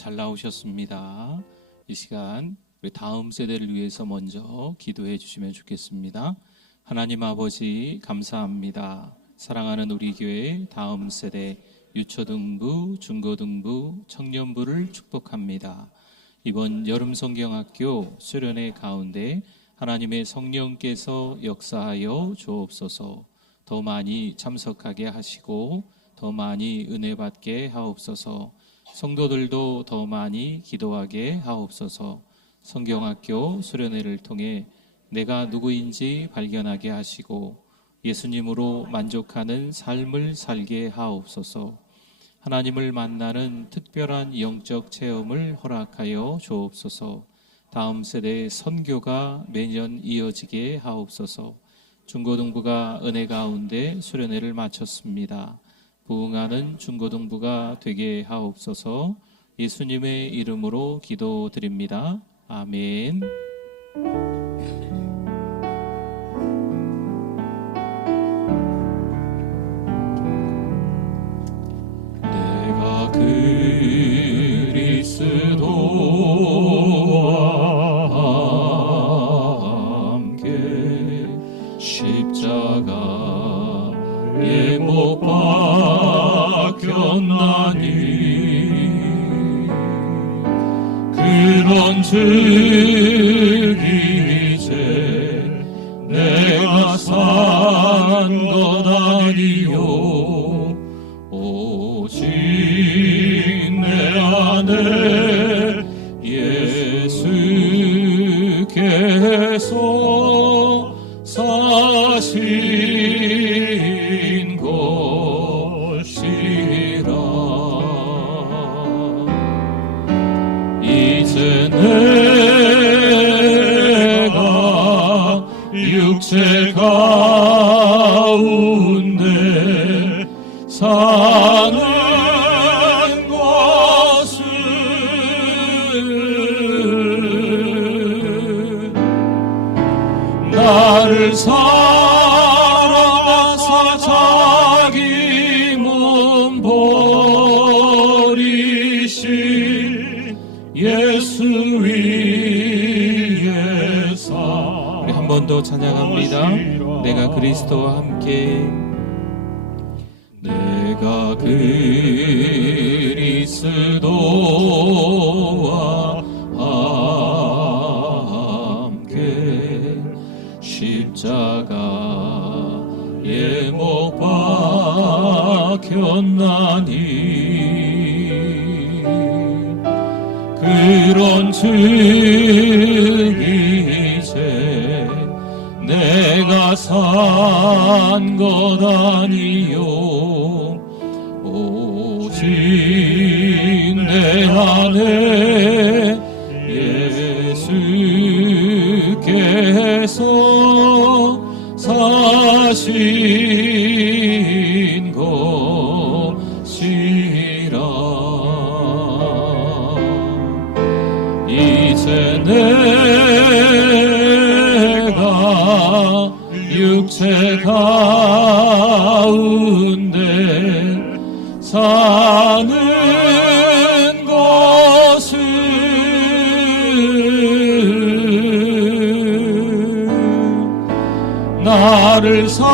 잘 나오셨습니다. 이 시간 우리 다음 세대를 위해서 먼저 기도해 주시면 좋겠습니다. 하나님 아버지 감사합니다. 사랑하는 우리 교회 다음 세대 유초등부, 중고등부, 청년부를 축복합니다. 이번 여름 성경학교 수련회 가운데 하나님의 성령께서 역사하여 주옵소서. 더 많이 참석하게 하시고 더 많이 은혜 받게 하옵소서. 성도들도 더 많이 기도하게 하옵소서. 성경학교 수련회를 통해 내가 누구인지 발견하게 하시고 예수님으로 만족하는 삶을 살게 하옵소서. 하나님을 만나는 특별한 영적 체험을 허락하여 주옵소서. 다음 세대의 선교가 매년 이어지게 하옵소서. 중고등부가 은혜 가운데 수련회를 마쳤습니다. 부흥하는 중고등부가 되게 하옵소서. 예수님의 이름으로 기도드립니다. 아멘. 내가 그리스도와 함께 십자가에 못 박혔나니 그런즉 이제 내가 산 것 아니요 오직 내 안에 예수께서 사신 것이라. 이제 내가 육체 가운데 사는 것은 나를 사랑하사 자기 몸 버리신 예수 위에서. 우리 한 번 더 찬양합니다. 내가 그리스도와 함께. 내가 그리스도와 함께 십자가에 못 박혔나니 그런즉 이제 내가 산 것 아니요 오직 내 안에 예수께서 사신 것이라. 이제 내가 육체 가운데 사는 것은 나를 사랑하사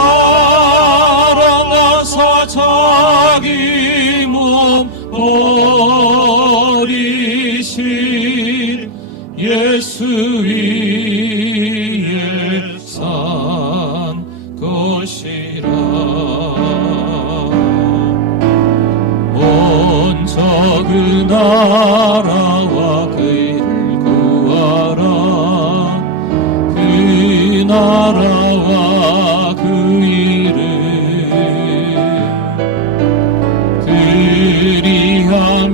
자기 몸 버리신 예수 위에 산 것이라. 먼저 그 나라와 그 일을 구하라. 그 나라와 그 일을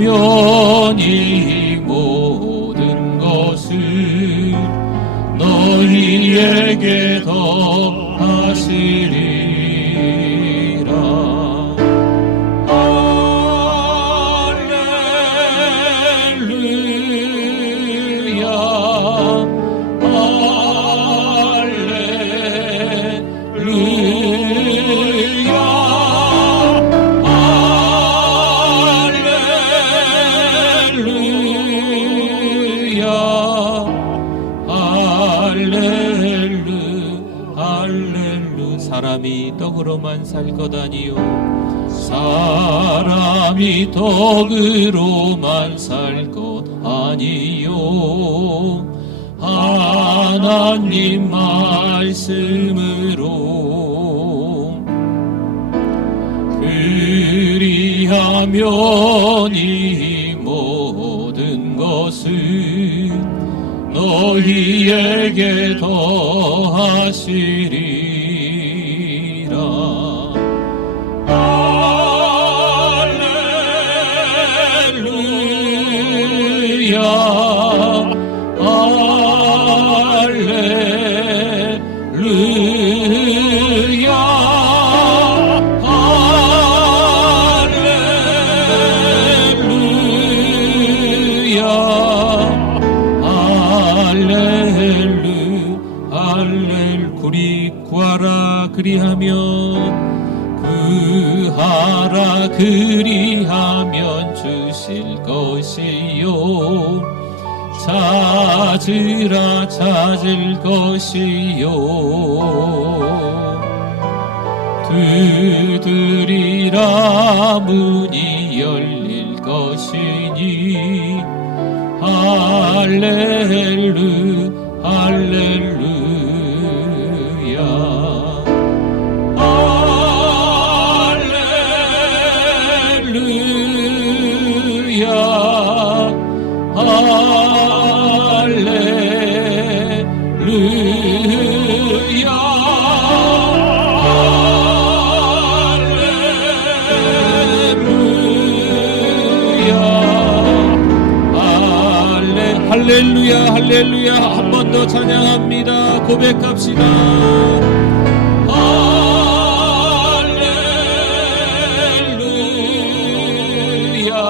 그리하면 이 모든 것을 너희에게 더하시리라. 할렐루야 사람이 떡으로만 살 것 아니요 사람이 떡으로만 살 것 아니요 하나님 말씀으로 그리하면 이 모든 것은 너희에게 더하시리라. 할렐루야 할렐루야 구하라 그리하면 주실 것이요 찾으라 찾을 것이요 두드리라 문이 열릴 것이니 할렐루야 할렐루야 할렐루야 한 번 더 찬양합니다. 고백합시다. 할렐루야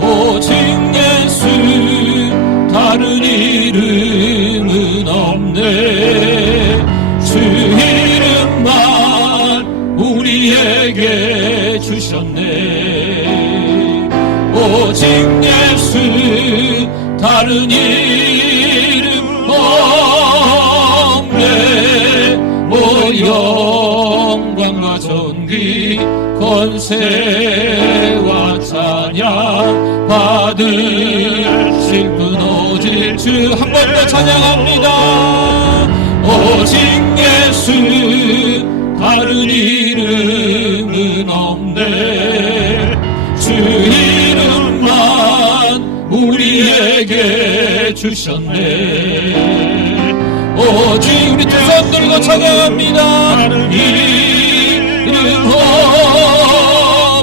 오직 예수 다른 이름은 없네 주 이름만 우리에게 주셨네 오직 예수 다른 이름 없네 오 영광과 존귀 권세와 찬양 받으실 분 오직 주 한 번 더 찬양합니다. 오직 예수 다른 이름은 없네 주 이름만 우리에게 주셨네 오직 우리 두 손 들고 찬양합니다. 다른 이름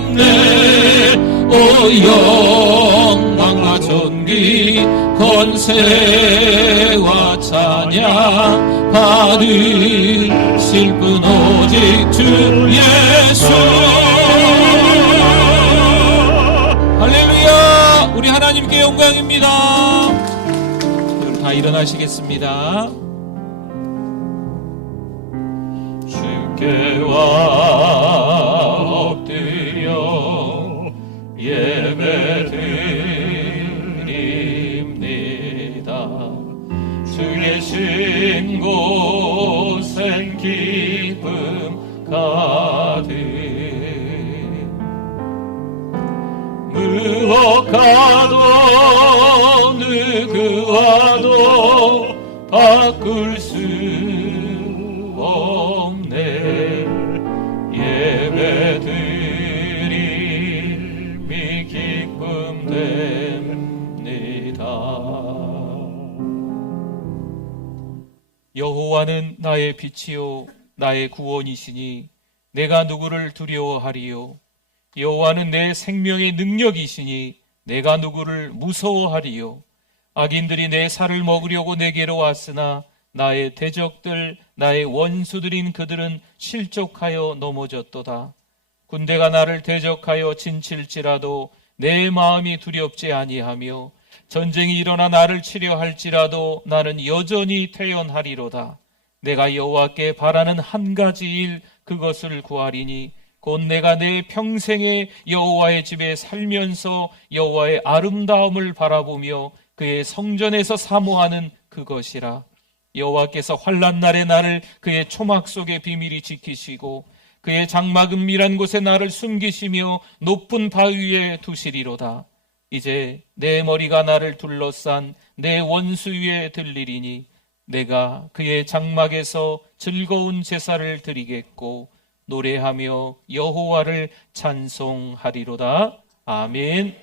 없네 오 영광과 존귀 권세와 찬양 받으실 분 오직 주 예수 할렐루야 우리 하나님께 영광입니다. 다 일어나시겠습니다. 주께와 엎드려 예배드립니다. 주 계신 곳엔 기쁨 가득 무엇과도 누구와도 바꿀 수 없네 예배드림이 기쁨 됩니다. 여호와는 나의 빛이요 나의 구원이시니 내가 누구를 두려워하리요 여호와는 내 생명의 능력이시니 내가 누구를 무서워하리요 악인들이 내 살을 먹으려고 내게로 왔으나 나의 대적들 나의 원수들인 그들은 실족하여 넘어졌도다. 군대가 나를 대적하여 진칠지라도 내 마음이 두렵지 아니하며 전쟁이 일어나 나를 치려 할지라도 나는 여전히 태연하리로다. 내가 여호와께 바라는 한 가지 일 그것을 구하리니 곧 내가 내 평생에 여호와의 집에 살면서 여호와의 아름다움을 바라보며 그의 성전에서 사모하는 그것이라. 여호와께서 환난 날에 나를 그의 초막 속에 비밀히 지키시고 그의 장막 은밀한 곳에 나를 숨기시며 높은 바위 위에 두시리로다. 이제 내 머리가 나를 둘러싼 내 원수 위에 들리리니 내가 그의 장막에서 즐거운 제사를 드리겠고 노래하며 여호와를 찬송하리로다. 아멘.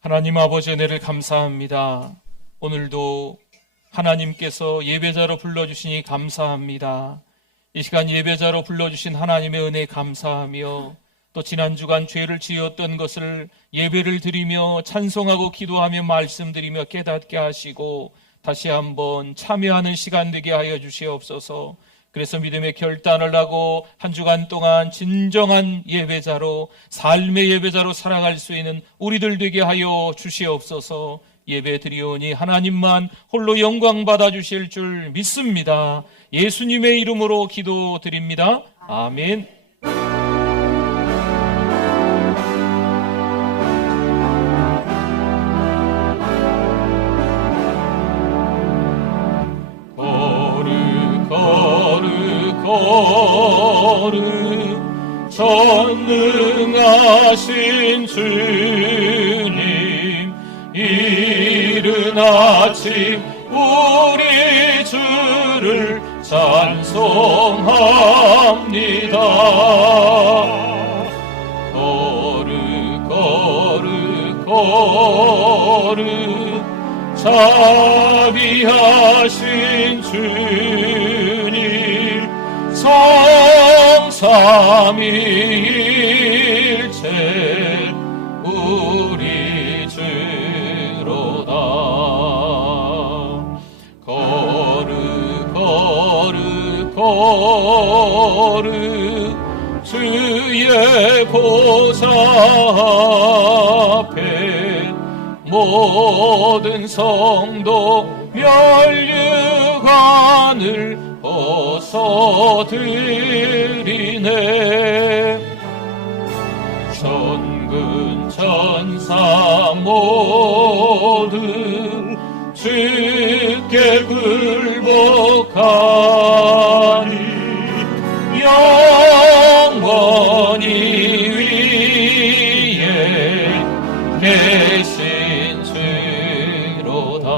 하나님 아버지 은혜를 감사합니다. 오늘도 하나님께서 예배자로 불러주시니 감사합니다. 이 시간 예배자로 불러주신 하나님의 은혜 감사하며 또 지난 주간 죄를 지었던 것을 예배를 드리며 찬송하고 기도하며 말씀드리며 깨닫게 하시고 다시 한번 참여하는 시간 되게 하여 주시옵소서. 그래서 믿음의 결단을 하고 한 주간 동안 진정한 예배자로 삶의 예배자로 살아갈 수 있는 우리들 되게 하여 주시옵소서. 예배 드리오니 하나님만 홀로 영광 받아 주실 줄 믿습니다. 예수님의 이름으로 기도드립니다. 아멘. 거룩 전능하신 주님, 이른 아침 우리 주를 찬송합니다. 거룩 거룩 거룩 자비하신 주님, 성삼위일체 우리 주로다. 거룩 거룩 거룩 주의 보좌 앞에 모든 성도 멸류관을 벗어드리네. 천군 천사 모두 주께 굴복하니 영원히 위에 계신 주로다.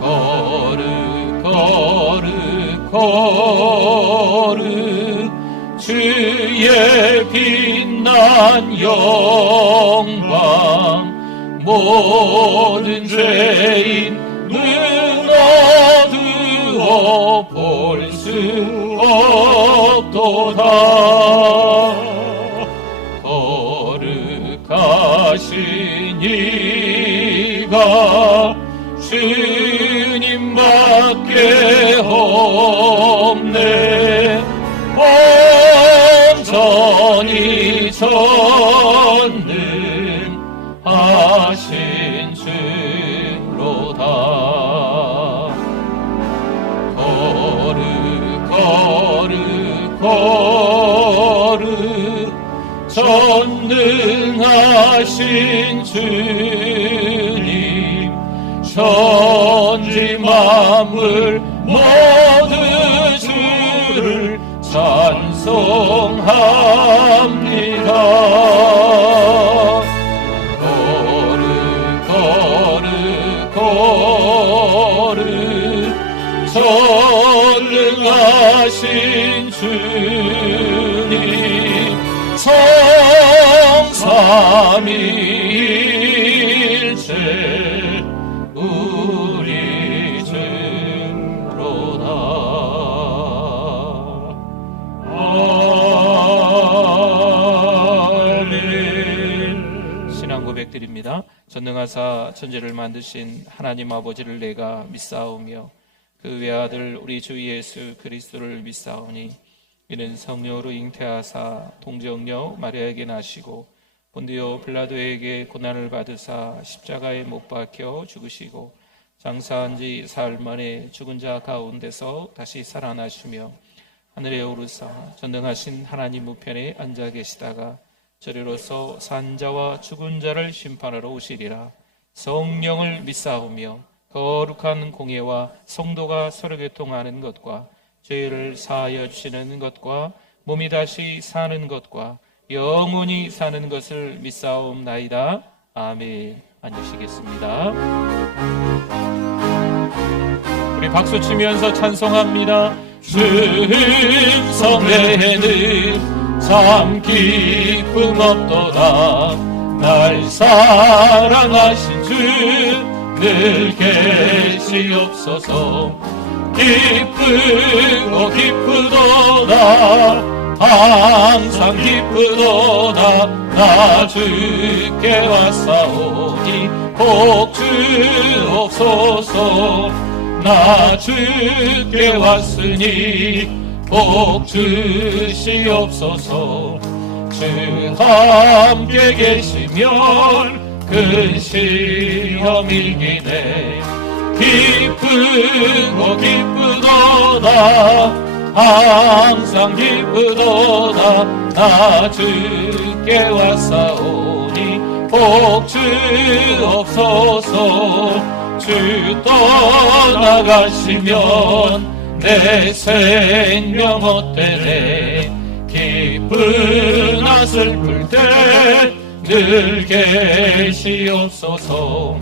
거룩 거룩 거룩 주의 빛난 영광, 모든 죄인 눈 어두워 볼 수 없도다. 거룩하신 이가 주님밖에 없네. 온전히 전능하신 주로다. 거룩 거룩 거룩 전능하신 주님, 천지 만물 모두 주를 찬송합니다. 거룩 거룩 거룩 전능하신 주님, 성삼일체 우리 증로다. 아멘. 신앙 고백드립니다. 전능하사 천지를 만드신 하나님 아버지를 내가 믿사오며 그 외아들 우리 주 예수 그리스도를 믿사오니 이는 성령으로 잉태하사 동정녀 마리아에게 나시고 본디오 빌라도에게 고난을 받으사 십자가에 못 박혀 죽으시고 장사한 지 사흘 만에 죽은 자 가운데서 다시 살아나시며 하늘에 오르사 전능하신 하나님 우편에 앉아 계시다가 저리로서 산자와 죽은 자를 심판하러 오시리라. 성령을 믿사오며 거룩한 공예와 성도가 서로 교통하는 것과 죄를 사하여 주시는 것과 몸이 다시 사는 것과 영원히 사는 것을 믿사옵나이다. 아멘. 앉으시겠습니다. 우리 박수 치면서 찬송합니다. 승성에는 참 기쁨 없도다. 날 사랑하신 주 늘 계시옵소서. 기쁘고 기쁘도다. 항상 기쁘도다. 나 주께 왔사오니 복 주옵소서. 나 주께 왔으니 복 주시옵소서. 주 함께 계시면 큰 시험 일기네. 기쁘고 기쁘도다. 항상 기쁘도다. 나 주께 왔사오니 복 주옵소서. 주 떠나가시면 내 생명 헛되네. 기쁘나 슬플 때 늘 계시옵소서.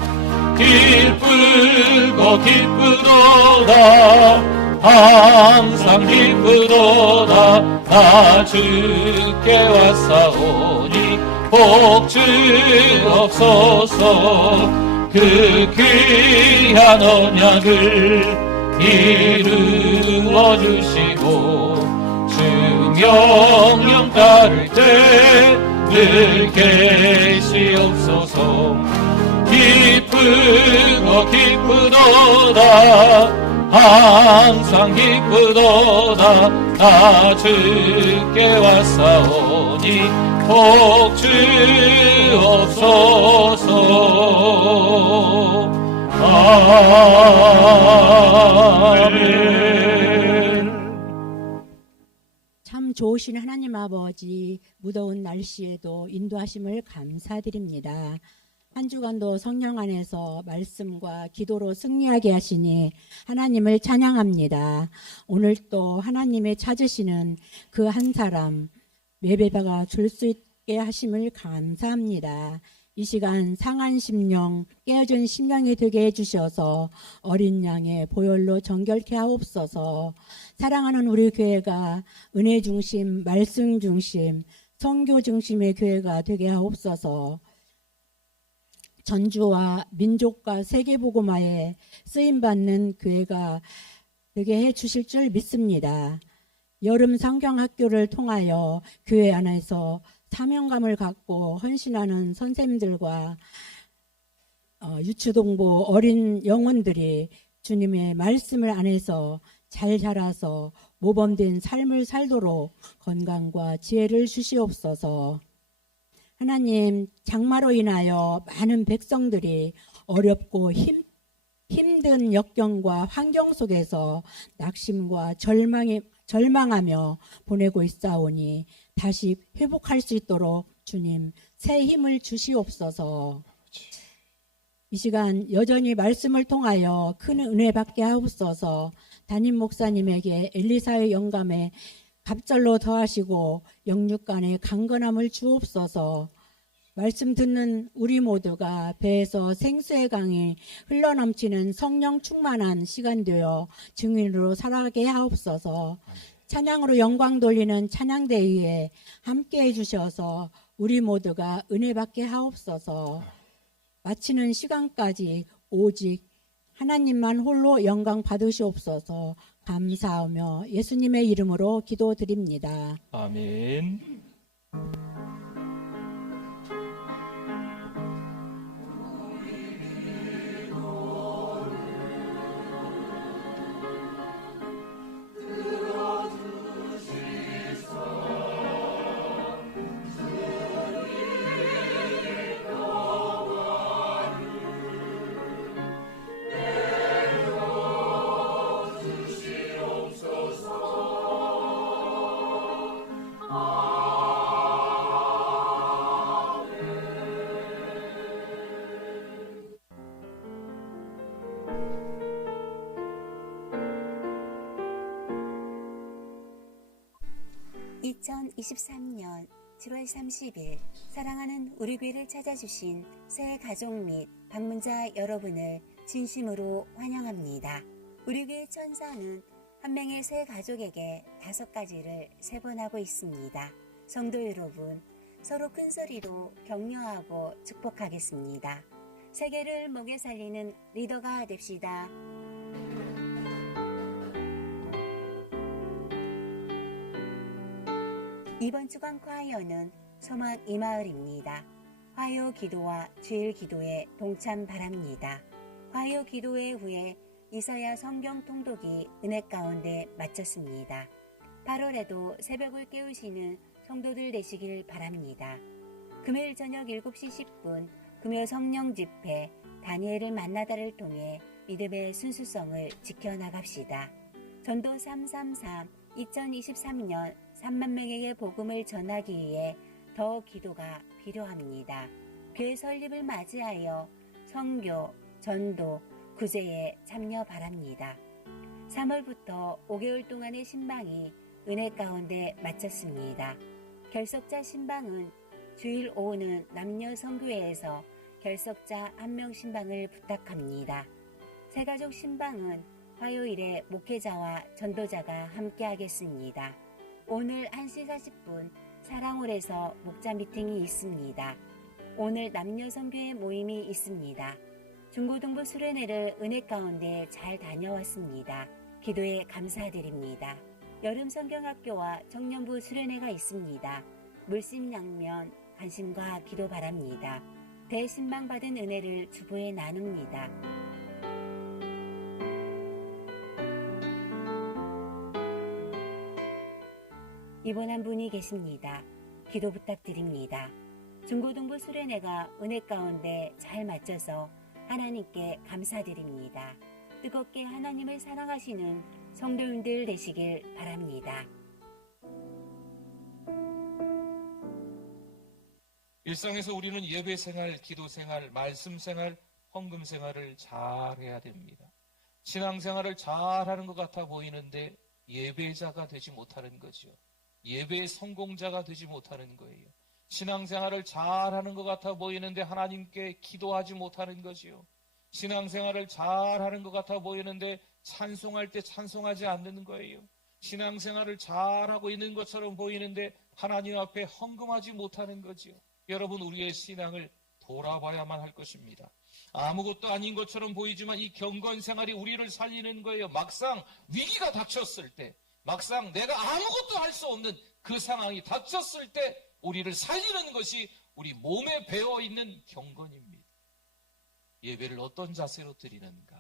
기쁘고 기쁘도다. 항상 기쁘도다. 나 주께 왔사오니 복 주옵소서. 그 귀한 언약을 이루어 주시고 주 명령 따를 때 늘 계시옵소서. 기쁘고 기쁘도다. 항상 기쁘도다. 나 주께 왔사오니 복 주옵소서. 아멘. 참 좋으신 하나님 아버지, 무더운 날씨에도 인도하심을 감사드립니다. 한 주간도 성령 안에서 말씀과 기도로 승리하게 하시니 하나님을 찬양합니다. 오늘 또 하나님의 찾으시는 그 한 사람 예배가 줄 수 있게 하심을 감사합니다. 이 시간 상한 심령, 깨어진 심령이 되게 해주셔서 어린 양의 보혈로 정결케 하옵소서. 사랑하는 우리 교회가 은혜 중심, 말씀 중심, 선교 중심의 교회가 되게 하옵소서. 전주와 민족과 세계복음화에 쓰임받는 교회가 되게 해주실 줄 믿습니다. 여름 성경학교를 통하여 교회 안에서 사명감을 갖고 헌신하는 선생님들과 유추동부 어린 영혼들이 주님의 말씀을 안에서 잘 자라서 모범된 삶을 살도록 건강과 지혜를 주시옵소서. 하나님, 장마로 인하여 많은 백성들이 어렵고 힘든 역경과 환경 속에서 낙심과 절망하며 보내고 있사오니 다시 회복할 수 있도록 주님 새 힘을 주시옵소서. 이 시간 여전히 말씀을 통하여 큰 은혜 받게 하옵소서. 담임 목사님에게 엘리사의 영감에 갑절로 더하시고 영육간의 강건함을 주옵소서. 말씀 듣는 우리 모두가 배에서 생수의 강이 흘러넘치는 성령 충만한 시간 되어 증인으로 살아가게 하옵소서. 찬양으로 영광 돌리는 찬양대회에 함께해 주셔서 우리 모두가 은혜 받게 하옵소서. 마치는 시간까지 오직 하나님만 홀로 영광 받으시옵소서. 감사하며 예수님의 이름으로 기도드립니다. 아멘. 2023년 7월 30일 사랑하는 우리 교회를 찾아주신 새 가족 및 방문자 여러분을 진심으로 환영합니다. 우리 교회 천사는 한 명의 새 가족에게 5가지를 세번하고 있습니다. 성도 여러분, 서로 큰 소리로 격려하고 축복하겠습니다. 세계를 먹여 살리는 리더가 됩시다. 이번 주간 콰이어는 소망 이마을입니다. 화요 기도와 주일 기도에 동참 바랍니다. 화요 기도회 후에 이사야 성경 통독이 은혜 가운데 마쳤습니다. 8월에도 새벽을 깨우시는 성도들 되시길 바랍니다. 금요일 저녁 7시 10분 금요 성령 집회 다니엘을 만나다를 통해 믿음의 순수성을 지켜나갑시다. 전도 333 2023년 3만 명에게 복음을 전하기 위해 더 기도가 필요합니다. 교회 설립을 맞이하여 선교, 전도, 구제에 참여 바랍니다. 3월부터 5개월 동안의 신방이 은혜 가운데 마쳤습니다. 결석자 신방은 주일 오후는 남녀 선교회에서 결석자 1명 신방을 부탁합니다. 새가족 신방은 화요일에 목회자와 전도자가 함께하겠습니다. 오늘 1시 40분 사랑홀에서 목자 미팅이 있습니다. 오늘 남녀 선교회 모임이 있습니다. 중고등부 수련회를 은혜 가운데 잘 다녀왔습니다. 기도에 감사드립니다. 여름 성경학교와 청년부 수련회가 있습니다. 물심양면 관심과 기도 바랍니다. 대신방 받은 은혜를 주보에 나눕니다. 입원한 분이 계십니다. 기도 부탁드립니다. 중고등부 수련회가 은혜 가운데 잘 맞춰서 하나님께 감사드립니다. 뜨겁게 하나님을 사랑하시는 성도님들 되시길 바랍니다. 일상에서 우리는 예배 생활, 기도 생활, 말씀 생활, 헌금 생활을 잘 해야 됩니다. 신앙 생활을 잘 하는 것 같아 보이는데 예배자가 되지 못하는 거죠. 예배의 성공자가 되지 못하는 거예요. 신앙생활을 잘하는 것 같아 보이는데 하나님께 기도하지 못하는 거지요. 신앙생활을 잘하는 것 같아 보이는데 찬송할 때 찬송하지 않는 거예요. 신앙생활을 잘하고 있는 것처럼 보이는데 하나님 앞에 헌금하지 못하는 거지요. 여러분, 우리의 신앙을 돌아봐야만 할 것입니다. 아무것도 아닌 것처럼 보이지만 이 경건생활이 우리를 살리는 거예요. 막상 위기가 닥쳤을 때, 막상 내가 아무것도 할 수 없는 그 상황이 닥쳤을 때 우리를 살리는 것이 우리 몸에 배어있는 경건입니다. 예배를 어떤 자세로 드리는가?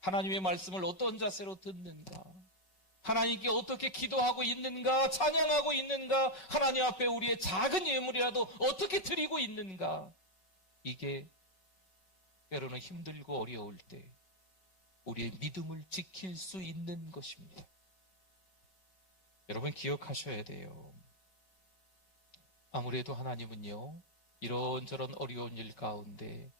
하나님의 말씀을 어떤 자세로 듣는가? 하나님께 어떻게 기도하고 있는가? 찬양하고 있는가? 하나님 앞에 우리의 작은 예물이라도 어떻게 드리고 있는가? 이게 때로는 힘들고 어려울 때 우리의 믿음을 지킬 수 있는 것입니다. 여러분, 기억하셔야 돼요. 아무래도 하나님은요, 이런저런 어려운 일 가운데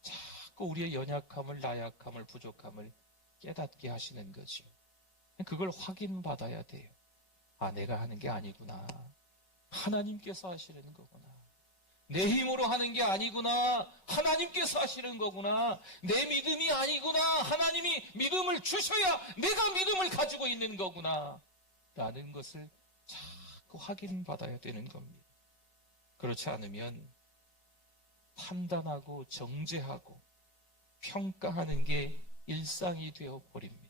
자꾸 우리의 연약함을, 나약함을, 부족함을 깨닫게 하시는 거죠. 그걸 확인받아야 돼요. 아, 내가 하는 게 아니구나. 하나님께서 하시는 거구나. 내 힘으로 하는 게 아니구나. 하나님께서 하시는 거구나. 내 믿음이 아니구나. 하나님이 믿음을 주셔야 내가 믿음을 가지고 있는 거구나. 라는 것을 자꾸 확인받아야 되는 겁니다. 그렇지 않으면 판단하고 정죄하고 평가하는 게 일상이 되어 버립니다.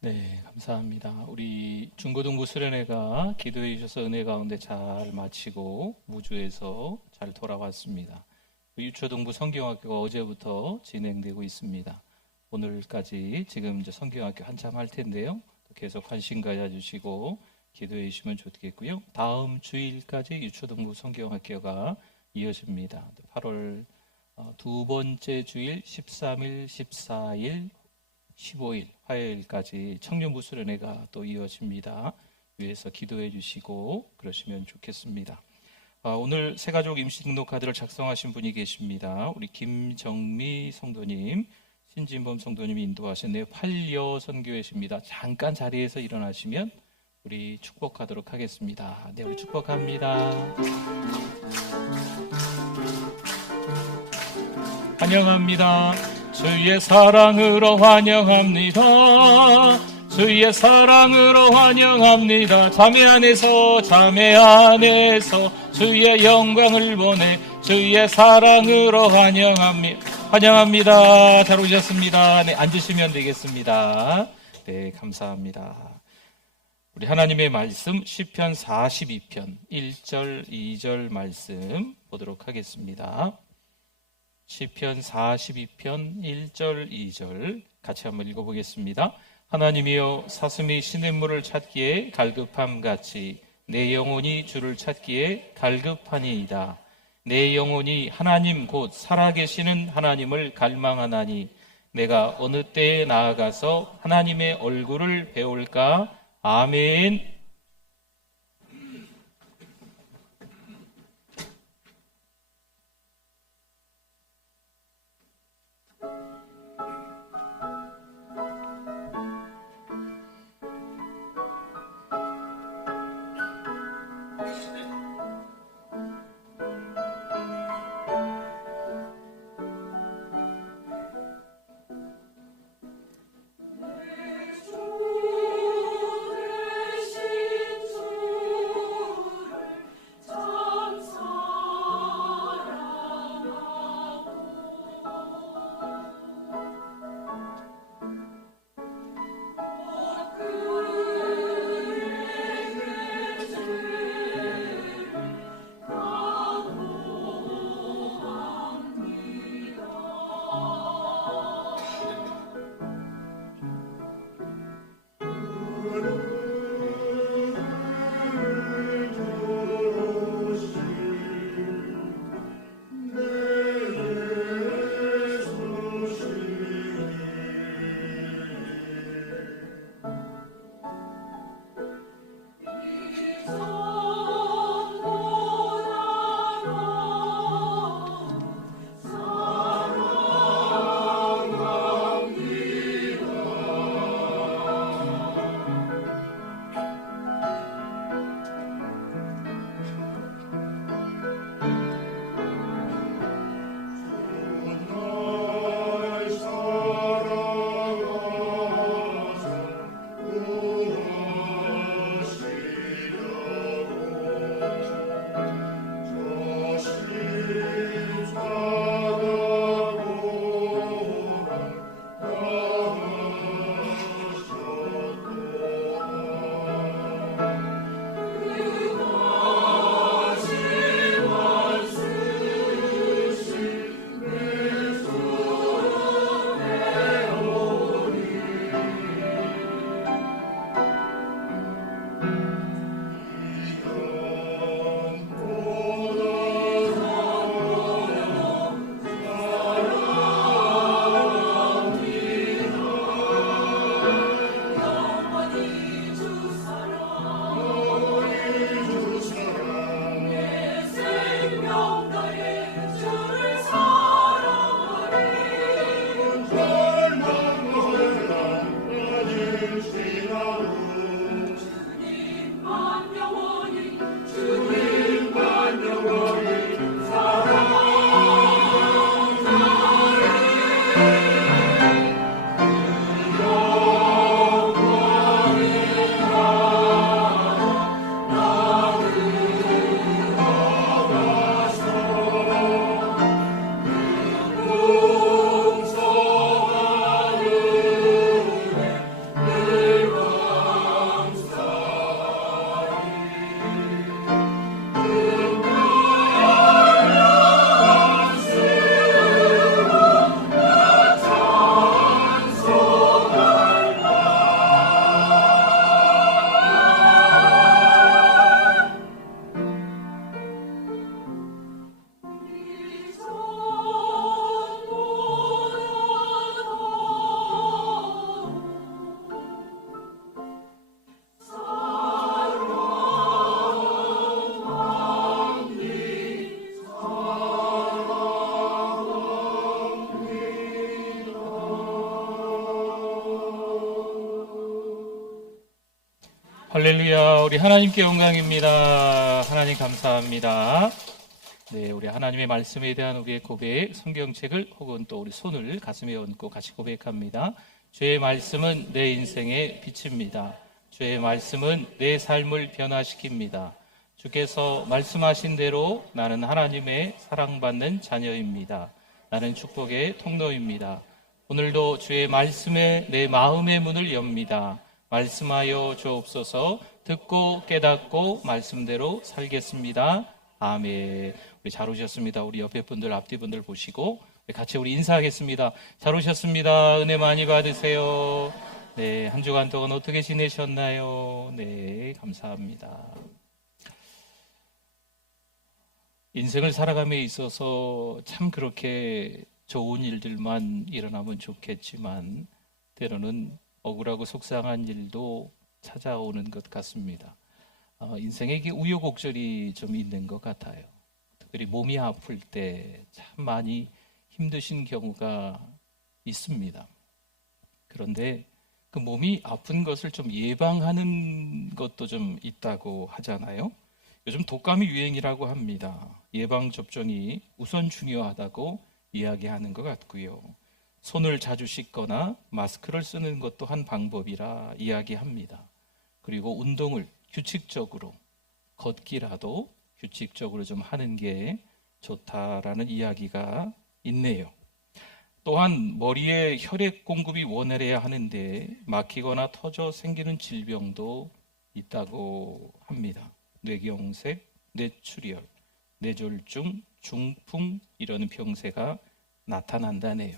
네, 감사합니다. 우리 중고등부 수련회가 기도해 주셔서 은혜 가운데 잘 마치고 무주에서 잘 돌아왔습니다. 유초등부 성경학교가 어제부터 진행되고 있습니다. 오늘까지 지금 이제 성경학교 한참 할 텐데요. 계속 관심 가져주시고 기도해 주시면 좋겠고요. 다음 주일까지 유초등부 성경학교가 이어집니다. 8월 두 번째 주일 13일, 14일, 15일 화요일까지 청년부 수련회가 또 이어집니다. 위에서 기도해 주시고 그러시면 좋겠습니다. 오늘 새가족 임시 등록 카드를 작성하신 분이 계십니다. 우리 김정미 성도님, 신진범 성도님이 인도하셨네요. 8여 선교회십니다. 잠깐 자리에서 일어나시면 우리 축복하도록 하겠습니다. 네, 우리 축복합니다. 환영합니다. 주의 사랑으로 환영합니다. 주의 사랑으로 환영합니다. 자매 안에서 주의 영광을 보내 주의 사랑으로 환영합니다. 잘 오셨습니다. 네, 앉으시면 되겠습니다. 네, 감사합니다. 우리 하나님의 말씀 시편 42편 1절 2절 말씀 보도록 하겠습니다. 시편 42편 1절 2절 같이 한번 읽어보겠습니다. 하나님이여 사슴이 시냇물을 찾기에 갈급함같이 내 영혼이 주를 찾기에 갈급하니이다. 내 영혼이 하나님 곧 살아계시는 하나님을 갈망하나니 내가 어느 때에 나아가서 하나님의 얼굴을 배울까? 아멘. 할렐루야. 우리 하나님께 영광입니다. 하나님 감사합니다. 네, 우리 하나님의 말씀에 대한 우리의 고백, 성경책을 혹은 또 우리 손을 가슴에 얹고 같이 고백합니다. 주의 말씀은 내 인생의 빛입니다. 주의 말씀은 내 삶을 변화시킵니다. 주께서 말씀하신 대로 나는 하나님의 사랑받는 자녀입니다. 나는 축복의 통로입니다. 오늘도 주의 말씀에 내 마음의 문을 엽니다. 말씀하여 주옵소서. 듣고 깨닫고 말씀대로 살겠습니다. 아멘. 우리 잘 오셨습니다. 우리 옆에 분들, 앞뒤 분들 보시고 같이 우리 인사하겠습니다. 잘 오셨습니다. 은혜 많이 받으세요. 네, 한 주간 동안 어떻게 지내셨나요? 네, 감사합니다. 인생을 살아감에 있어서 참 그렇게 좋은 일들만 일어나면 좋겠지만 때로는 억울하고 속상한 일도 찾아오는 것 같습니다. 인생에 이게 우여곡절이 좀 있는 것 같아요. 특별히 몸이 아플 때 참 많이 힘드신 경우가 있습니다. 그런데 그 몸이 아픈 것을 좀 예방하는 것도 좀 있다고 하잖아요. 요즘 독감이 유행이라고 합니다. 예방접종이 우선 중요하다고 이야기하는 것 같고요. 손을 자주 씻거나 마스크를 쓰는 것도 한 방법이라 이야기합니다. 그리고 운동을 규칙적으로, 걷기라도 규칙적으로 좀 하는 게 좋다라는 이야기가 있네요. 또한 머리에 혈액 공급이 원활해야 하는데 막히거나 터져 생기는 질병도 있다고 합니다. 뇌경색, 뇌출혈, 뇌졸중, 중풍 이런 병세가 나타난다네요.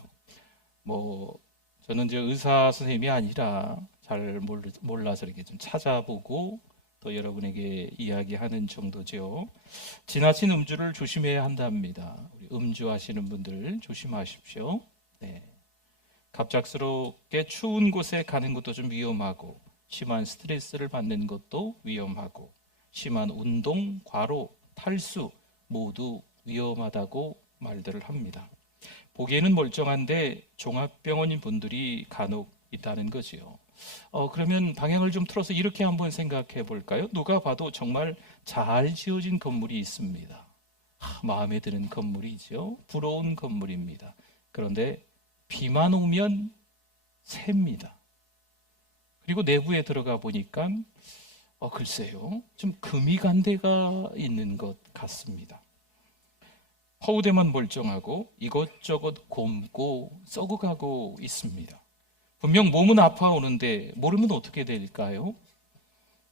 저는 이제 의사 선생님이 아니라 잘 몰라서 이렇게 좀 찾아보고 또 여러분에게 이야기하는 정도죠. 지나친 음주를 조심해야 한답니다. 우리 음주하시는 분들 조심하십시오. 네. 갑작스럽게 추운 곳에 가는 것도 좀 위험하고 심한 스트레스를 받는 것도 위험하고 심한 운동, 과로, 탈수 모두 위험하다고 말들을 합니다. 보기에는 멀쩡한데 종합병원인 분들이 간혹 있다는 거지요. 그러면 방향을 좀 틀어서 이렇게 한번 생각해 볼까요? 누가 봐도 정말 잘 지어진 건물이 있습니다. 마음에 드는 건물이죠. 부러운 건물입니다. 그런데 비만 오면 셉니다. 그리고 내부에 들어가 보니까 글쎄요, 좀 금이 간 데가 있는 것 같습니다. 허우대만 멀쩡하고 이것저것 곪고 썩어가고 있습니다. 분명 몸은 아파오는데 모르면 어떻게 될까요?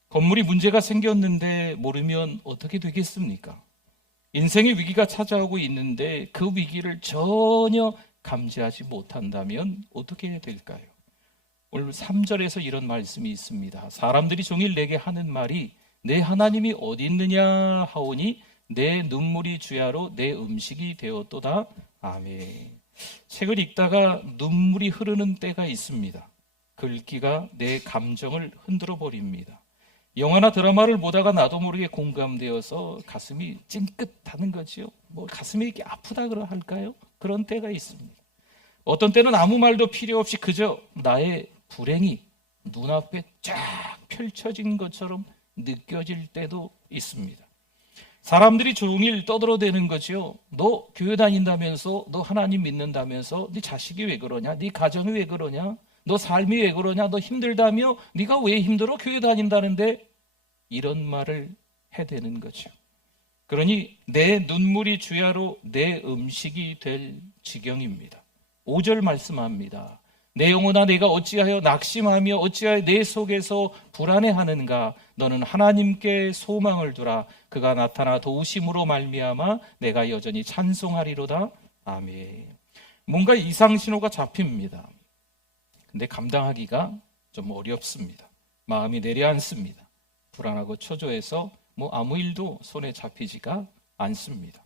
건물이 문제가 생겼는데 모르면 어떻게 되겠습니까? 인생의 위기가 찾아오고 있는데 그 위기를 전혀 감지하지 못한다면 어떻게 될까요? 오늘 3절에서 이런 말씀이 있습니다. 사람들이 종일 내게 하는 말이 내 하나님이 어디 있느냐 하오니 내 눈물이 주야로 내 음식이 되었도다. 아멘. 책을 읽다가 눈물이 흐르는 때가 있습니다. 글귀가 내 감정을 흔들어 버립니다. 영화나 드라마를 보다가 나도 모르게 공감되어서 가슴이 찡긋하는 거지요. 가슴이 이렇게 아프다 그러 할까요? 그런 때가 있습니다. 어떤 때는 아무 말도 필요 없이 그저 나의 불행이 눈앞에 쫙 펼쳐진 것처럼 느껴질 때도 있습니다. 사람들이 종일 떠들어대는 거죠. 너 교회 다닌다면서, 너 하나님 믿는다면서, 네 자식이 왜 그러냐, 네 가정이 왜 그러냐, 너 삶이 왜 그러냐, 너 힘들다며, 네가 왜 힘들어 교회 다닌다는데, 이런 말을 해대는 거죠. 그러니 내 눈물이 주야로 내 음식이 될 지경입니다. 5절 말씀합니다. 내 영혼아 내가 어찌하여 낙심하며 어찌하여 내 속에서 불안해하는가. 너는 하나님께 소망을 두라. 그가 나타나 도우심으로 말미암아 내가 여전히 찬송하리로다. 아멘. 뭔가 이상신호가 잡힙니다. 근데 감당하기가 좀 어렵습니다. 마음이 내려앉습니다. 불안하고 초조해서 아무 일도 손에 잡히지가 않습니다.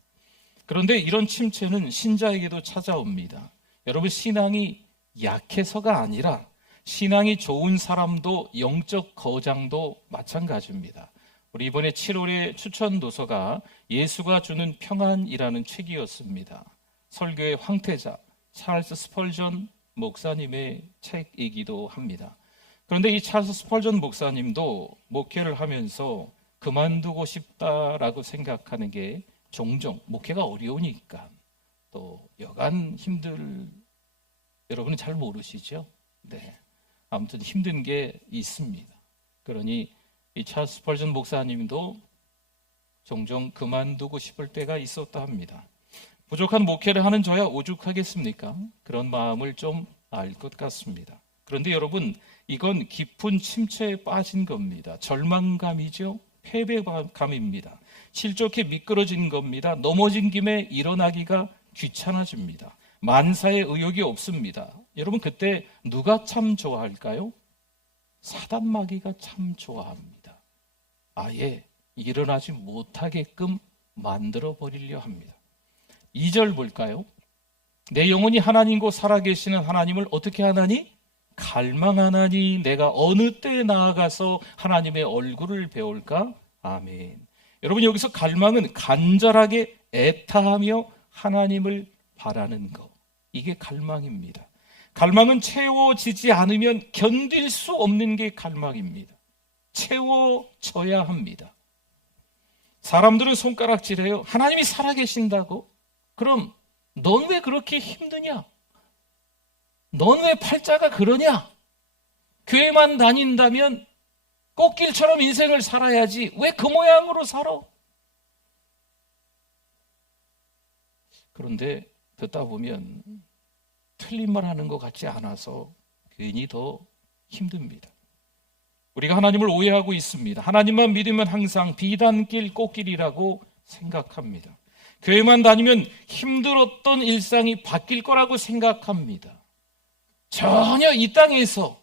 그런데 이런 침체는 신자에게도 찾아옵니다. 여러분, 신앙이 약해서가 아니라 신앙이 좋은 사람도 영적 거장도 마찬가지입니다. 우리 이번에 7월에 추천 도서가 예수가 주는 평안이라는 책이었습니다. 설교의 황태자 찰스 스펄전 목사님의 책이기도 합니다. 그런데 이 찰스 스펄전 목사님도 목회를 하면서 그만두고 싶다라고 생각하는 게 종종 목회가 어려우니까 또 여간 여러분은 잘 모르시죠? 네. 아무튼 힘든 게 있습니다. 그러니 이 찰스 스펄전 목사님도 종종 그만두고 싶을 때가 있었다 합니다. 부족한 목회를 하는 저야 오죽하겠습니까? 그런 마음을 좀 알 것 같습니다. 그런데 여러분, 이건 깊은 침체에 빠진 겁니다. 절망감이죠. 패배감입니다. 실족해 미끄러진 겁니다. 넘어진 김에 일어나기가 귀찮아집니다. 만사에 의욕이 없습니다. 여러분, 그때 누가 참 좋아할까요? 사단마귀가 참 좋아합니다. 아예 일어나지 못하게끔 만들어 버리려 합니다. 2절 볼까요? 내 영혼이 하나님과 살아계시는 하나님을 어떻게 하나니? 갈망하나니 내가 어느 때에 나아가서 하나님의 얼굴을 배울까? 아멘. 여러분, 여기서 갈망은 간절하게 애타하며 하나님을 바라는 것, 이게 갈망입니다. 갈망은 채워지지 않으면 견딜 수 없는 게 갈망입니다. 채워져야 합니다. 사람들은 손가락질해요. 하나님이 살아계신다고? 그럼 넌 왜 그렇게 힘드냐? 넌 왜 팔자가 그러냐? 교회만 다닌다면 꽃길처럼 인생을 살아야지 왜 그 모양으로 살아? 그런데 듣다 보면 틀린 말 하는 것 같지 않아서 괜히 더 힘듭니다. 우리가 하나님을 오해하고 있습니다. 하나님만 믿으면 항상 비단길 꽃길이라고 생각합니다. 교회만 다니면 힘들었던 일상이 바뀔 거라고 생각합니다. 전혀 이 땅에서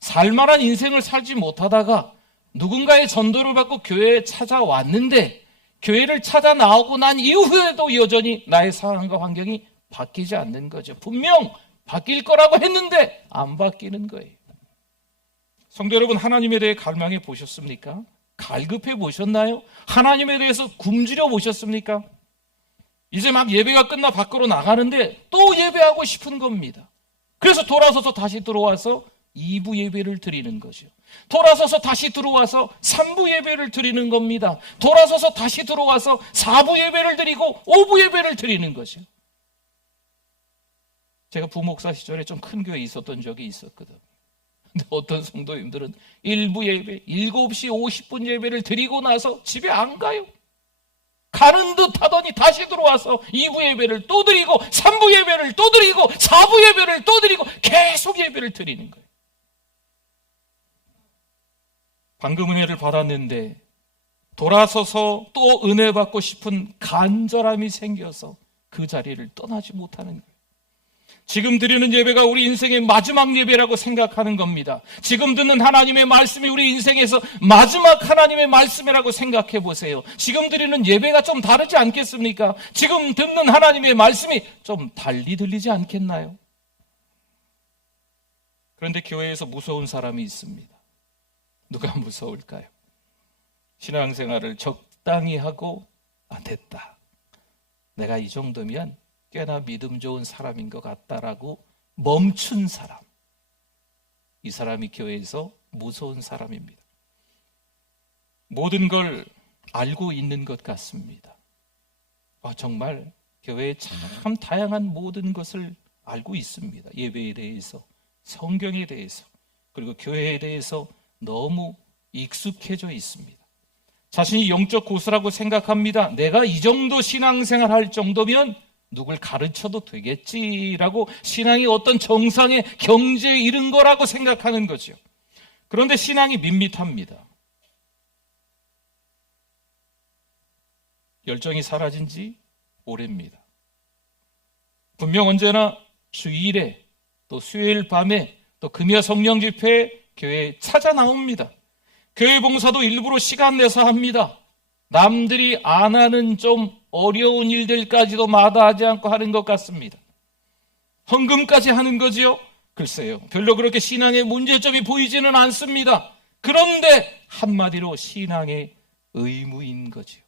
살만한 인생을 살지 못하다가 누군가의 전도를 받고 교회에 찾아왔는데 교회를 찾아 나오고 난 이후에도 여전히 나의 상황과 환경이 바뀌지 않는 거죠. 분명 바뀔 거라고 했는데 안 바뀌는 거예요. 성도 여러분, 하나님에 대해 갈망해 보셨습니까? 갈급해 보셨나요? 하나님에 대해서 굶주려 보셨습니까? 이제 막 예배가 끝나 밖으로 나가는데 또 예배하고 싶은 겁니다. 그래서 돌아서서 다시 들어와서 2부 예배를 드리는 거죠. 돌아서서 다시 들어와서 3부 예배를 드리는 겁니다. 돌아서서 다시 들어와서 4부 예배를 드리고 5부 예배를 드리는 거죠. 제가 부목사 시절에 좀 큰 교회에 있었던 적이 있었거든. 근데 어떤 성도님들은 1부 예배, 7시 50분 예배를 드리고 나서 집에 안 가요. 가는 듯 하더니 다시 들어와서 2부 예배를 또 드리고 3부 예배를 또 드리고 4부 예배를 또 드리고 계속 예배를 드리는 거예요. 방금 은혜를 받았는데 돌아서서 또 은혜 받고 싶은 간절함이 생겨서 그 자리를 떠나지 못하는 거예요. 지금 드리는 예배가 우리 인생의 마지막 예배라고 생각하는 겁니다. 지금 듣는 하나님의 말씀이 우리 인생에서 마지막 하나님의 말씀이라고 생각해 보세요. 지금 드리는 예배가 좀 다르지 않겠습니까? 지금 듣는 하나님의 말씀이 좀 달리 들리지 않겠나요? 그런데 교회에서 무서운 사람이 있습니다. 누가 무서울까요? 신앙생활을 적당히 하고 됐다. 내가 이 정도면 꽤나 믿음 좋은 사람인 것 같다라고 멈춘 사람. 이 사람이 교회에서 무서운 사람입니다. 모든 걸 알고 있는 것 같습니다. 정말 교회에 참 다양한 모든 것을 알고 있습니다. 예배에 대해서, 성경에 대해서, 그리고 교회에 대해서 너무 익숙해져 있습니다. 자신이 영적 고수라고 생각합니다. 내가 이 정도 신앙생활 할 정도면 누굴 가르쳐도 되겠지라고 신앙이 어떤 정상의 경지에 이른 거라고 생각하는 거죠. 그런데 신앙이 밋밋합니다. 열정이 사라진 지 오래입니다. 분명 언제나 주일에 또 수요일 밤에 또 금요 성령 집회에 교회에 찾아 나옵니다. 교회 봉사도 일부러 시간 내서 합니다. 남들이 안 하는 좀 어려운 일들까지도 마다하지 않고 하는 것 같습니다. 헌금까지 하는 거지요? 글쎄요, 별로 그렇게 신앙의 문제점이 보이지는 않습니다. 그런데 한마디로 신앙의 의무인 거지요.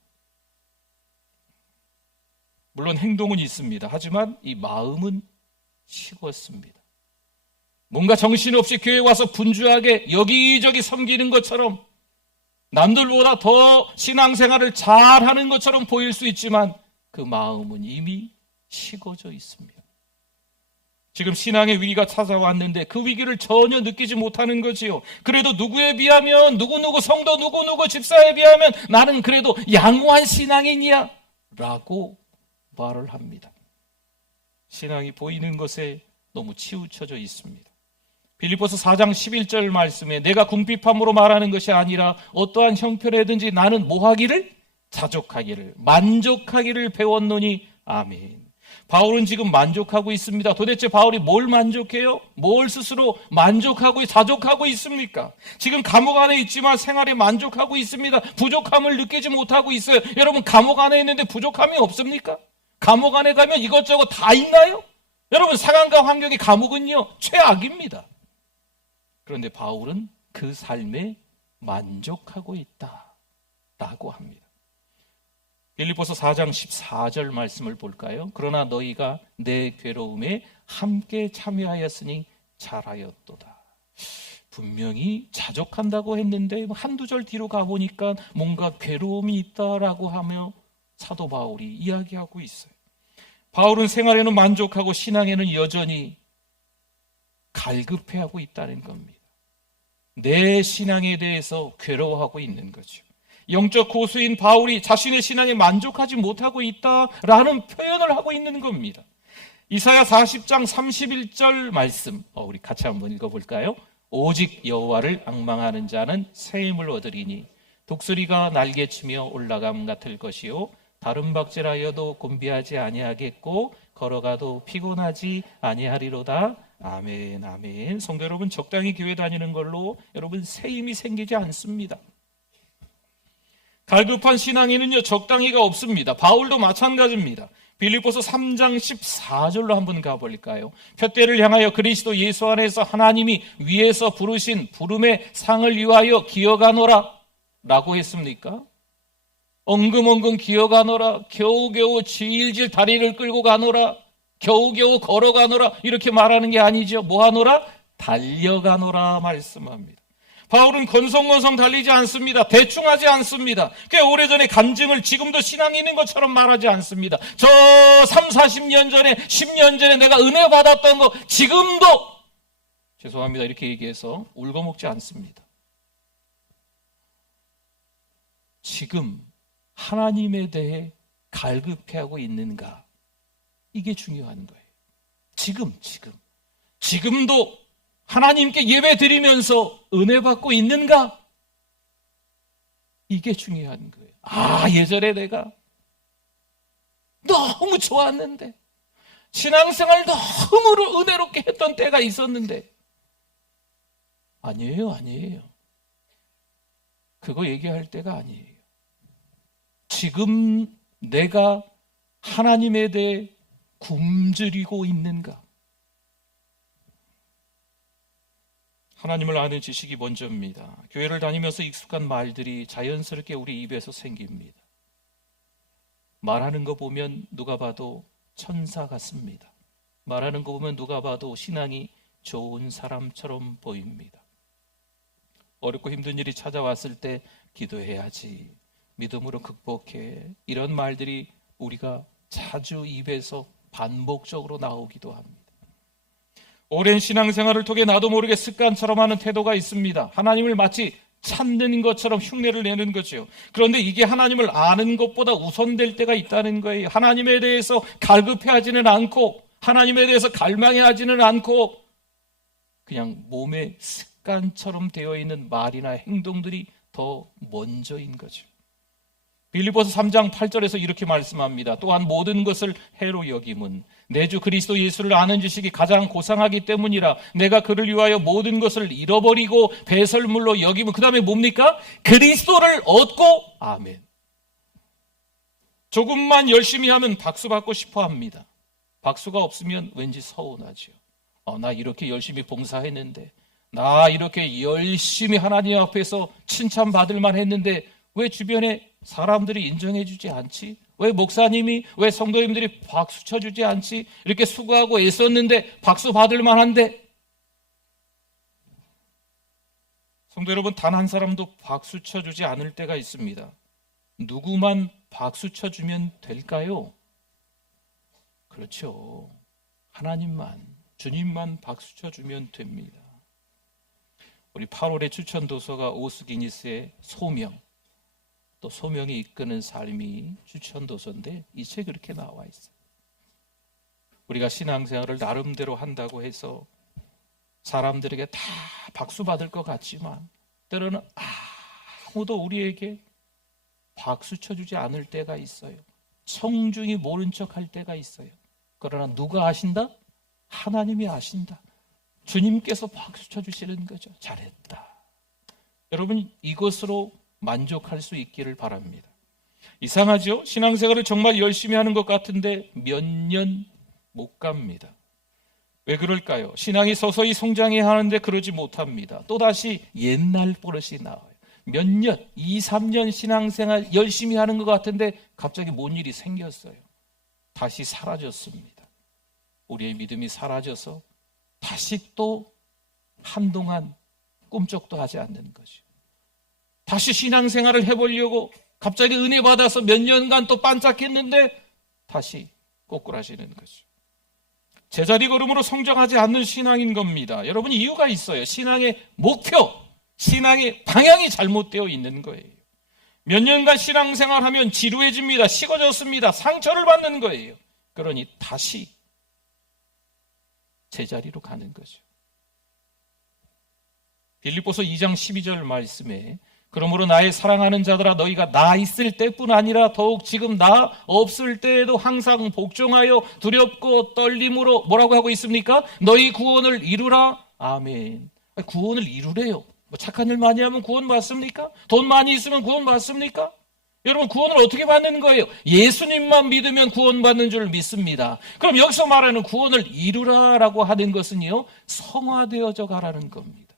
물론 행동은 있습니다. 하지만 이 마음은 식었습니다. 뭔가 정신없이 교회에 와서 분주하게 여기저기 섬기는 것처럼 남들보다 더 신앙생활을 잘하는 것처럼 보일 수 있지만 그 마음은 이미 식어져 있습니다. 지금 신앙의 위기가 찾아왔는데 그 위기를 전혀 느끼지 못하는 거지요. 그래도 누구에 비하면 누구누구 성도 누구누구 집사에 비하면 나는 그래도 양호한 신앙인이야 라고 말을 합니다. 신앙이 보이는 것에 너무 치우쳐져 있습니다. 빌립보서 4장 11절 말씀에 내가 궁핍함으로 말하는 것이 아니라 어떠한 형편에든지 나는 뭐하기를? 자족하기를, 만족하기를 배웠노니. 아멘. 바울은 지금 만족하고 있습니다. 도대체 바울이 뭘 만족해요? 뭘 스스로 만족하고 자족하고 있습니까? 지금 감옥 안에 있지만 생활에 만족하고 있습니다. 부족함을 느끼지 못하고 있어요. 여러분, 감옥 안에 있는데 부족함이 없습니까? 감옥 안에 가면 이것저것 다 있나요? 여러분, 상황과 환경의 감옥은요 최악입니다. 그런데 바울은 그 삶에 만족하고 있다라고 합니다. 빌립보서 4장 14절 말씀을 볼까요? 그러나 너희가 내 괴로움에 함께 참여하였으니 잘하였도다. 분명히 자족한다고 했는데 한두 절 뒤로 가보니까 뭔가 괴로움이 있다라고 하며 사도 바울이 이야기하고 있어요. 바울은 생활에는 만족하고 신앙에는 여전히 갈급해하고 있다는 겁니다. 내 신앙에 대해서 괴로워하고 있는 거죠. 영적 고수인 바울이 자신의 신앙에 만족하지 못하고 있다라는 표현을 하고 있는 겁니다. 이사야 40장 31절 말씀, 우리 같이 한번 읽어볼까요? 오직 여호와를 앙망하는 자는 새 힘을 얻으리니 독수리가 날개치며 올라감 같을 것이요 다른 박질하여도 곤비하지 아니하겠고 걸어가도 피곤하지 아니하리로다. 아멘, 아멘. 성도 여러분, 적당히 교회 다니는 걸로 여러분 새 힘이 생기지 않습니다. 갈급한 신앙에는요 적당히가 없습니다. 바울도 마찬가지입니다. 빌립보서 3장 14절로 한번 가볼까요? 푯대를 향하여 그리스도 예수 안에서 하나님이 위에서 부르신 부름의 상을 위하여 기어가노라 라고 했습니까? 엉금엉금 기어가노라, 겨우겨우 질질 다리를 끌고 가노라, 겨우겨우 걸어가노라 이렇게 말하는 게 아니죠. 뭐하노라? 달려가노라 말씀합니다. 바울은 건성건성 달리지 않습니다. 대충 하지 않습니다. 꽤 오래전에 간증을 지금도 신앙이 있는 것처럼 말하지 않습니다. 저 3, 40년 전에 10년 전에 내가 은혜 받았던 거 지금도 죄송합니다 이렇게 얘기해서 울거먹지 않습니다. 지금 하나님에 대해 갈급해하고 있는가? 이게 중요한 거예요. 지금도 하나님께 예배 드리면서 은혜 받고 있는가? 이게 중요한 거예요. 예전에 내가 너무 좋았는데 신앙생활 너무 은혜롭게 했던 때가 있었는데 아니에요. 그거 얘기할 때가 아니에요. 지금 내가 하나님에 대해 굶주리고 있는가? 하나님을 아는 지식이 먼저입니다. 교회를 다니면서 익숙한 말들이 자연스럽게 우리 입에서 생깁니다. 말하는 거 보면 누가 봐도 천사 같습니다. 말하는 거 보면 누가 봐도 신앙이 좋은 사람처럼 보입니다. 어렵고 힘든 일이 찾아왔을 때 기도해야지, 믿음으로 극복해, 이런 말들이 우리가 자주 입에서 반복적으로 나오기도 합니다. 오랜 신앙생활을 통해 나도 모르게 습관처럼 하는 태도가 있습니다. 하나님을 마치 찾는 것처럼 흉내를 내는 거죠. 그런데 이게 하나님을 아는 것보다 우선될 때가 있다는 거예요. 하나님에 대해서 갈급해하지는 않고 하나님에 대해서 갈망해하지는 않고 그냥 몸의 습관처럼 되어 있는 말이나 행동들이 더 먼저인 거죠. 빌립보서 3장 8절에서 이렇게 말씀합니다. 또한 모든 것을 해로 여김은 내 주 그리스도 예수를 아는 지식이 가장 고상하기 때문이라. 내가 그를 위하여 모든 것을 잃어버리고 배설물로 여김은, 그 다음에 뭡니까? 그리스도를 얻고. 아멘. 조금만 열심히 하면 박수 받고 싶어 합니다. 박수가 없으면 왠지 서운하죠. 나 이렇게 열심히 봉사했는데, 나 이렇게 열심히 하나님 앞에서 칭찬받을 만 했는데 왜 주변에 사람들이 인정해 주지 않지? 왜 목사님이, 왜 성도님들이 박수 쳐주지 않지? 이렇게 수고하고 애썼는데 박수 받을 만한데. 성도 여러분, 단 한 사람도 박수 쳐주지 않을 때가 있습니다. 누구만 박수 쳐주면 될까요? 그렇죠. 하나님만, 주님만 박수 쳐주면 됩니다. 우리 8월의 추천 도서가 오스기니스의 소명, 또 소명이 이끄는 삶이 추천 도서인데 이 책에 그렇게 나와 있어요. 우리가 신앙생활을 나름대로 한다고 해서 사람들에게 다 박수 받을 것 같지만 때로는 아무도 우리에게 박수 쳐주지 않을 때가 있어요. 청중이 모른 척 할 때가 있어요. 그러나 누가 아신다? 하나님이 아신다. 주님께서 박수 쳐주시는 거죠. 잘했다. 여러분, 이것으로 만족할 수 있기를 바랍니다. 이상하죠? 신앙생활을 정말 열심히 하는 것 같은데 몇 년 못 갑니다. 왜 그럴까요? 신앙이 서서히 성장해야 하는데 그러지 못합니다. 또다시 옛날 버릇이 나와요. 몇 년, 2, 3년 신앙생활 열심히 하는 것 같은데 갑자기 뭔 일이 생겼어요. 다시 사라졌습니다. 우리의 믿음이 사라져서 다시 또 한동안 꿈쩍도 하지 않는 거죠. 다시 신앙생활을 해보려고 갑자기 은혜 받아서 몇 년간 또 반짝했는데 다시 꼬꾸라지는 거죠. 제자리 걸음으로 성장하지 않는 신앙인 겁니다. 여러분, 이유가 있어요. 신앙의 목표, 신앙의 방향이 잘못되어 있는 거예요. 몇 년간 신앙생활하면 지루해집니다. 식어졌습니다. 상처를 받는 거예요. 그러니 다시 제자리로 가는 거죠. 빌립보서 2장 12절 말씀에 그러므로 나의 사랑하는 자들아 너희가 나 있을 때뿐 아니라 더욱 지금 나 없을 때에도 항상 복종하여 두렵고 떨림으로 뭐라고 하고 있습니까? 너희 구원을 이루라. 아멘. 구원을 이루래요. 뭐 착한 일 많이 하면 구원 받습니까? 돈 많이 있으면 구원 받습니까? 여러분, 구원을 어떻게 받는 거예요? 예수님만 믿으면 구원 받는 줄 믿습니다. 그럼 여기서 말하는 구원을 이루라라고 하는 것은요, 성화되어져 가라는 겁니다.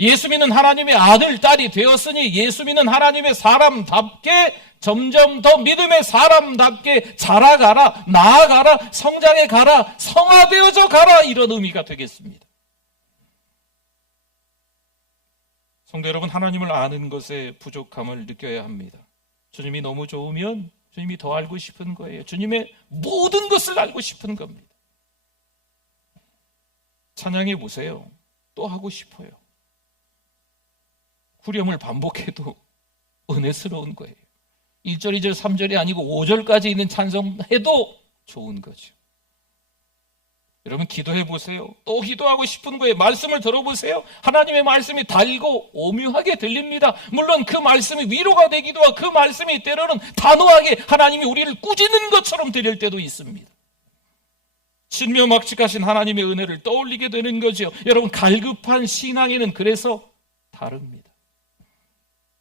예수 믿는 하나님의 아들, 딸이 되었으니 예수 믿는 하나님의 사람답게 점점 더 믿음의 사람답게 자라가라, 나아가라, 성장해 가라, 성화되어져 가라, 이런 의미가 되겠습니다. 성도 여러분, 하나님을 아는 것에 부족함을 느껴야 합니다. 주님이 너무 좋으면 주님이 더 알고 싶은 거예요. 주님의 모든 것을 알고 싶은 겁니다. 찬양해 보세요. 또 하고 싶어요. 후렴을 반복해도 은혜스러운 거예요. 1절, 2절, 3절이 아니고 5절까지 있는 찬송해도 좋은 거죠. 여러분, 기도해 보세요. 또 기도하고 싶은 거예요. 말씀을 들어보세요. 하나님의 말씀이 달고 오묘하게 들립니다. 물론 그 말씀이 위로가 되기도 하고 그 말씀이 때로는 단호하게 하나님이 우리를 꾸짖는 것처럼 들릴 때도 있습니다. 신묘막측하신 하나님의 은혜를 떠올리게 되는 거죠. 여러분, 갈급한 신앙에는 그래서 다릅니다.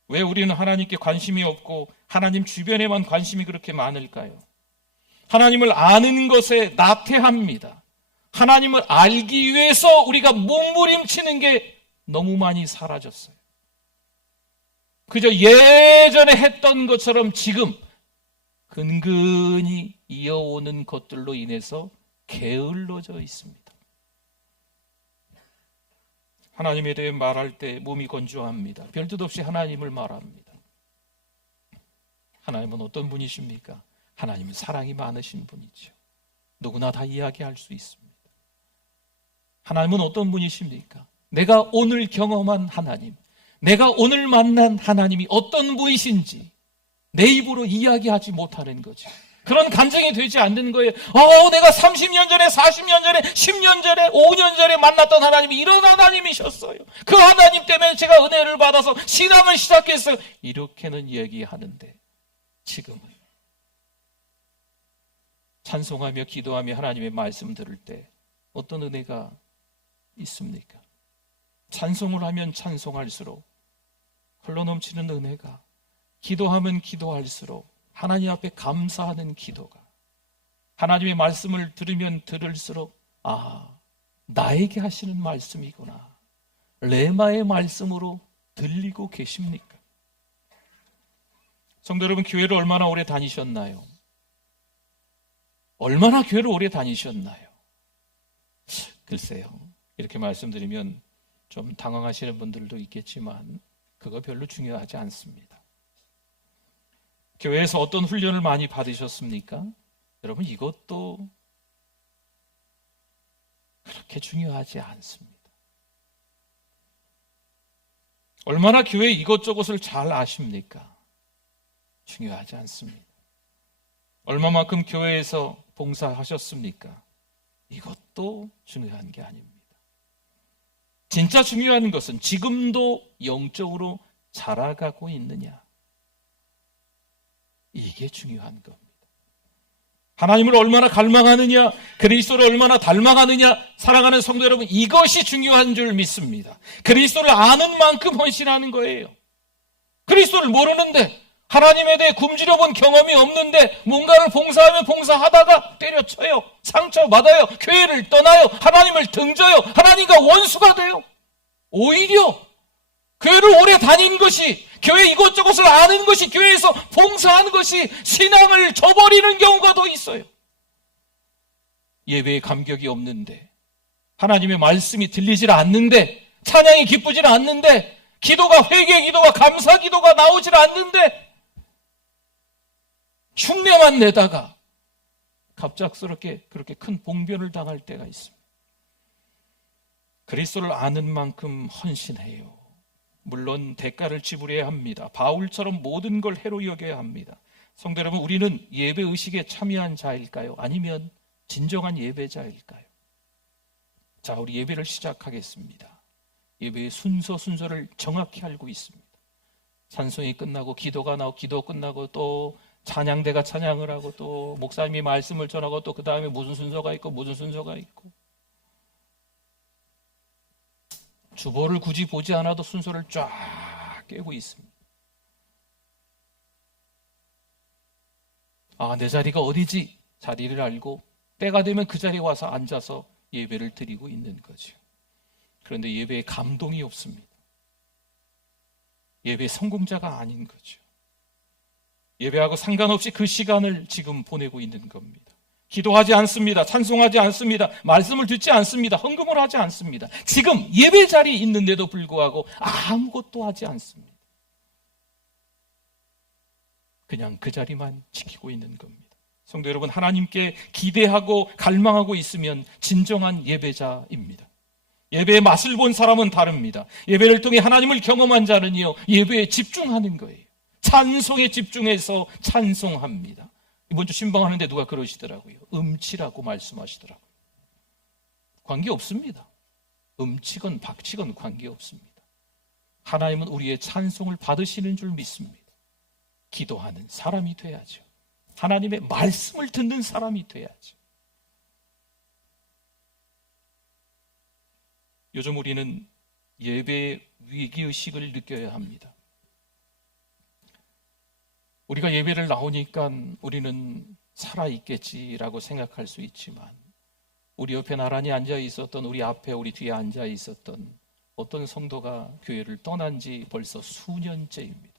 왜 우리는 하나님께 관심이 없고 하나님 주변에만 관심이 그렇게 많을까요? 하나님을 아는 것에 나태합니다. 하나님을 알기 위해서 우리가 몸부림치는 게 너무 많이 사라졌어요. 그저 예전에 했던 것처럼 지금 근근히 이어오는 것들로 인해서 게을러져 있습니다. 하나님에 대해 말할 때 몸이 건조합니다. 별뜻 없이 하나님을 말합니다. 하나님은 어떤 분이십니까? 하나님은 사랑이 많으신 분이죠. 누구나 다 이야기할 수 있습니다. 하나님은 어떤 분이십니까? 내가 오늘 경험한 하나님, 내가 오늘 만난 하나님이 어떤 분이신지 내 입으로 이야기하지 못하는 거죠. 그런 간증이 되지 않는 거예요. 내가 30년 전에, 40년 전에, 10년 전에, 5년 전에 만났던 하나님이 이런 하나님이셨어요. 그 하나님 때문에 제가 은혜를 받아서 신앙을 시작했어요. 이렇게는 얘기하는데 지금은 찬송하며 기도하며 하나님의 말씀 들을 때 어떤 은혜가 있습니까? 찬송을 하면 찬송할수록 흘러넘치는 은혜가, 기도하면 기도할수록 하나님 앞에 감사하는 기도가, 하나님의 말씀을 들으면 들을수록 나에게 하시는 말씀이구나, 레마의 말씀으로 들리고 계십니까? 성도 여러분, 교회를 얼마나 오래 다니셨나요? 얼마나 교회를 오래 다니셨나요? 글쎄요, 이렇게 말씀드리면 좀 당황하시는 분들도 있겠지만 그거 별로 중요하지 않습니다. 교회에서 어떤 훈련을 많이 받으셨습니까? 여러분, 이것도 그렇게 중요하지 않습니다. 얼마나 교회 이것저것을 잘 아십니까? 중요하지 않습니다. 얼마만큼 교회에서 봉사하셨습니까? 이것도 중요한 게 아닙니다. 진짜 중요한 것은 지금도 영적으로 자라가고 있느냐, 이게 중요한 겁니다. 하나님을 얼마나 갈망하느냐, 그리스도를 얼마나 닮아가느냐, 사랑하는 성도 여러분, 이것이 중요한 줄 믿습니다. 그리스도를 아는 만큼 헌신하는 거예요. 그리스도를 모르는데, 하나님에 대해 굶주려본 경험이 없는데 뭔가를 봉사하면 봉사하다가 때려쳐요, 상처받아요, 교회를 떠나요, 하나님을 등져요, 하나님과 원수가 돼요. 오히려 교회를 오래 다닌 것이, 교회 이것저것을 아는 것이, 교회에서 봉사하는 것이 신앙을 저버리는 경우가 더 있어요. 예배에 감격이 없는데, 하나님의 말씀이 들리질 않는데, 찬양이 기쁘질 않는데, 기도가, 회개 기도가, 감사 기도가 나오질 않는데 흉내만 내다가 갑작스럽게 그렇게 큰 봉변을 당할 때가 있습니다. 그리스도를 아는 만큼 헌신해요. 물론 대가를 지불해야 합니다. 바울처럼 모든 걸 해로 여겨야 합니다. 성도 여러분, 우리는 예배 의식에 참여한 자일까요? 아니면 진정한 예배자일까요? 자, 우리 예배를 시작하겠습니다. 예배의 순서를 정확히 알고 있습니다. 찬송이 끝나고 기도가 나오고, 기도 끝나고 또 찬양대가 찬양을 하고, 또 목사님이 말씀을 전하고, 또 그 다음에 무슨 순서가 있고 무슨 순서가 있고, 주보를 굳이 보지 않아도 순서를 쫙 깨고 있습니다. 아, 내 자리가 어디지? 자리를 알고 때가 되면 그 자리에 와서 앉아서 예배를 드리고 있는 거죠. 그런데 예배에 감동이 없습니다. 예배의 성공자가 아닌 거죠. 예배하고 상관없이 그 시간을 지금 보내고 있는 겁니다. 기도하지 않습니다. 찬송하지 않습니다. 말씀을 듣지 않습니다. 헌금을 하지 않습니다. 지금 예배 자리에 있는데도 불구하고 아무것도 하지 않습니다. 그냥 그 자리만 지키고 있는 겁니다. 성도 여러분, 하나님께 기대하고 갈망하고 있으면 진정한 예배자입니다. 예배의 맛을 본 사람은 다릅니다. 예배를 통해 하나님을 경험한 자는요, 예배에 집중하는 거예요. 찬송에 집중해서 찬송합니다. 이번 주 신방하는데 누가 그러시더라고요. 음치라고 말씀하시더라고요. 관계없습니다. 음치건 박치건 관계없습니다. 하나님은 우리의 찬송을 받으시는 줄 믿습니다. 기도하는 사람이 돼야죠. 하나님의 말씀을 듣는 사람이 돼야죠. 요즘 우리는 예배의 위기의식을 느껴야 합니다. 우리가 예배를 나오니까 우리는 살아있겠지라고 생각할 수 있지만, 우리 옆에 나란히 앉아 있었던, 우리 앞에 우리 뒤에 앉아 있었던 어떤 성도가 교회를 떠난 지 벌써 수년째입니다.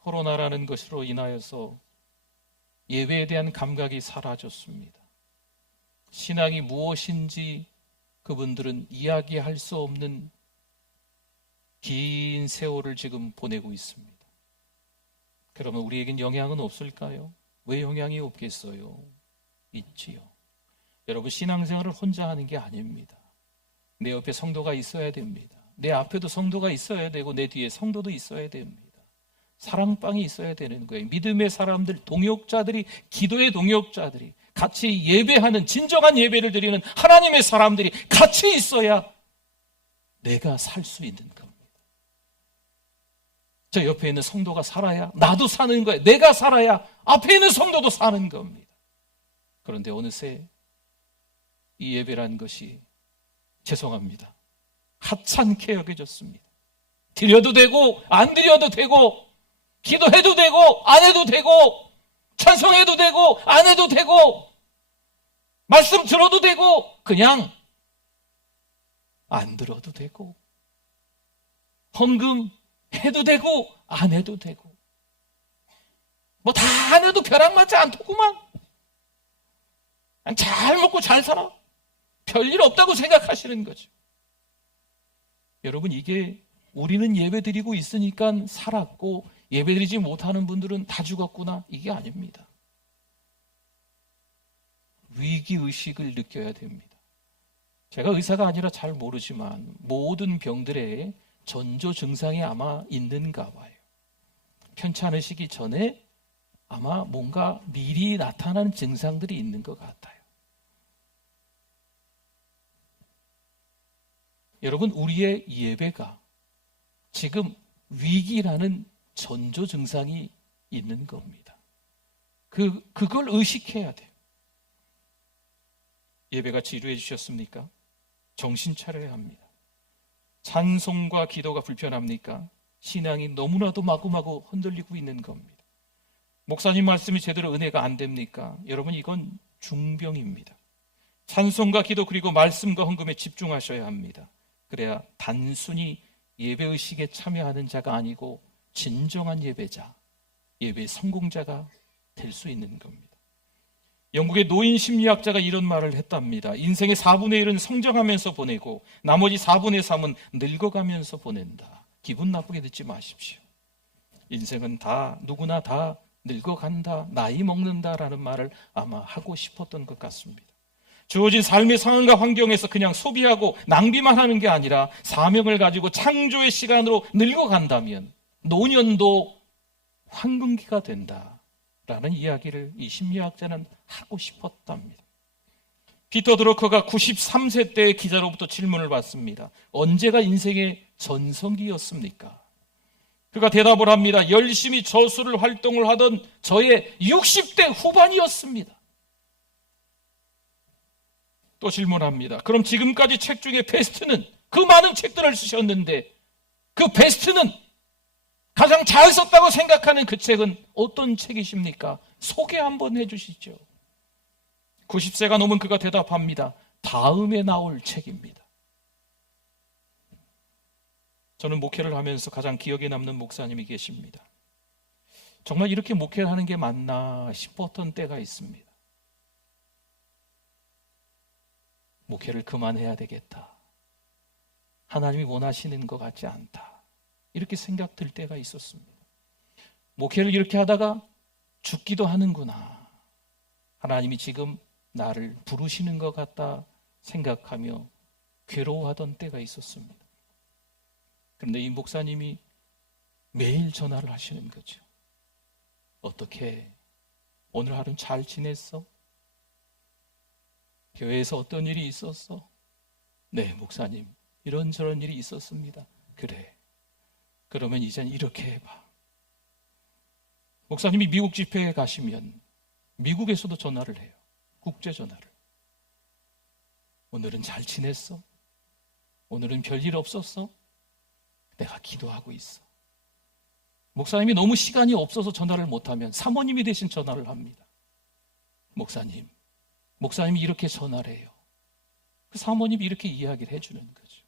코로나라는 것으로 인하여서 예배에 대한 감각이 사라졌습니다. 신앙이 무엇인지 그분들은 이야기할 수 없는 긴 세월을 지금 보내고 있습니다. 그러면 우리에겐 영향은 없을까요? 왜 영향이 없겠어요? 있지요. 여러분, 신앙생활을 혼자 하는 게 아닙니다. 내 옆에 성도가 있어야 됩니다. 내 앞에도 성도가 있어야 되고 내 뒤에 성도도 있어야 됩니다. 사랑방이 있어야 되는 거예요. 믿음의 사람들, 동역자들이, 기도의 동역자들이, 같이 예배하는, 진정한 예배를 드리는 하나님의 사람들이 같이 있어야 내가 살 수 있는 겁니다. 저 옆에 있는 성도가 살아야 나도 사는 거예요. 내가 살아야 앞에 있는 성도도 사는 겁니다. 그런데 어느새 이 예배란 것이, 죄송합니다, 하찮게 여겨졌습니다. 드려도 되고 안 드려도 되고, 기도해도 되고 안 해도 되고, 찬송해도 되고 안 해도 되고, 말씀 들어도 되고 그냥 안 들어도 되고, 헌금 해도 되고 안 해도 되고, 뭐 다 안 해도 벼락 맞지 않더구만. 잘 먹고 잘 살아. 별일 없다고 생각하시는 거죠. 여러분, 이게 우리는 예배드리고 있으니까 살았고 예배드리지 못하는 분들은 다 죽었구나, 이게 아닙니다. 위기의식을 느껴야 됩니다. 제가 의사가 아니라 잘 모르지만 모든 병들의 전조 증상이 아마 있는가 봐요. 편찮으시기 전에 아마 뭔가 미리 나타나는 증상들이 있는 것 같아요. 여러분, 우리의 예배가 지금 위기라는 전조 증상이 있는 겁니다. 그걸 의식해야 돼요. 예배가 지루해 주셨습니까? 정신 차려야 합니다. 찬송과 기도가 불편합니까? 신앙이 너무나도 마구마구 흔들리고 있는 겁니다. 목사님 말씀이 제대로 은혜가 안 됩니까? 여러분, 이건 중병입니다. 찬송과 기도 그리고 말씀과 헌금에 집중하셔야 합니다. 그래야 단순히 예배의식에 참여하는 자가 아니고 진정한 예배자, 예배 성공자가 될 수 있는 겁니다. 영국의 노인 심리학자가 이런 말을 했답니다. 인생의 4분의 1은 성장하면서 보내고 나머지 4분의 3은 늙어가면서 보낸다. 기분 나쁘게 듣지 마십시오. 인생은 다 누구나 다 늙어간다, 나이 먹는다라는 말을 아마 하고 싶었던 것 같습니다. 주어진 삶의 상황과 환경에서 그냥 소비하고 낭비만 하는 게 아니라 사명을 가지고 창조의 시간으로 늙어간다면 노년도 황금기가 된다라는 이야기를 이 심리학자는 하고 싶었답니다. 피터 드러커가 93세 때의 기자로부터 질문을 받습니다. 언제가 인생의 전성기였습니까? 그가 대답을 합니다. 열심히 저술을 활동을 하던 저의 60대 후반이었습니다. 또 질문합니다. 그럼 지금까지 책 중에 베스트는, 그 많은 책들을 쓰셨는데 그 베스트는, 가장 잘 썼다고 생각하는 그 책은 어떤 책이십니까? 소개 한번 해주시죠. 90세가 넘은 그가 대답합니다. 다음에 나올 책입니다. 저는 목회를 하면서 가장 기억에 남는 목사님이 계십니다. 정말 이렇게 목회를 하는 게 맞나 싶었던 때가 있습니다. 목회를 그만해야 되겠다. 하나님이 원하시는 것 같지 않다. 이렇게 생각 들 때가 있었습니다. 목회를 이렇게 하다가 죽기도 하는구나. 하나님이 지금 나를 부르시는 것 같다 생각하며 괴로워하던 때가 있었습니다. 그런데 이 목사님이 매일 전화를 하시는 거죠. 어떻게? 오늘 하루는 잘 지냈어? 교회에서 어떤 일이 있었어? 네, 목사님, 이런저런 일이 있었습니다. 그래. 그러면 이젠 이렇게 해봐. 목사님이 미국 집회에 가시면 미국에서도 전화를 해요. 국제 전화를. 오늘은 잘 지냈어? 오늘은 별일 없었어? 내가 기도하고 있어. 목사님이 너무 시간이 없어서 전화를 못하면 사모님이 대신 전화를 합니다. 목사님이 이렇게 전화를 해요. 그 사모님이 이렇게 이야기를 해주는 거죠.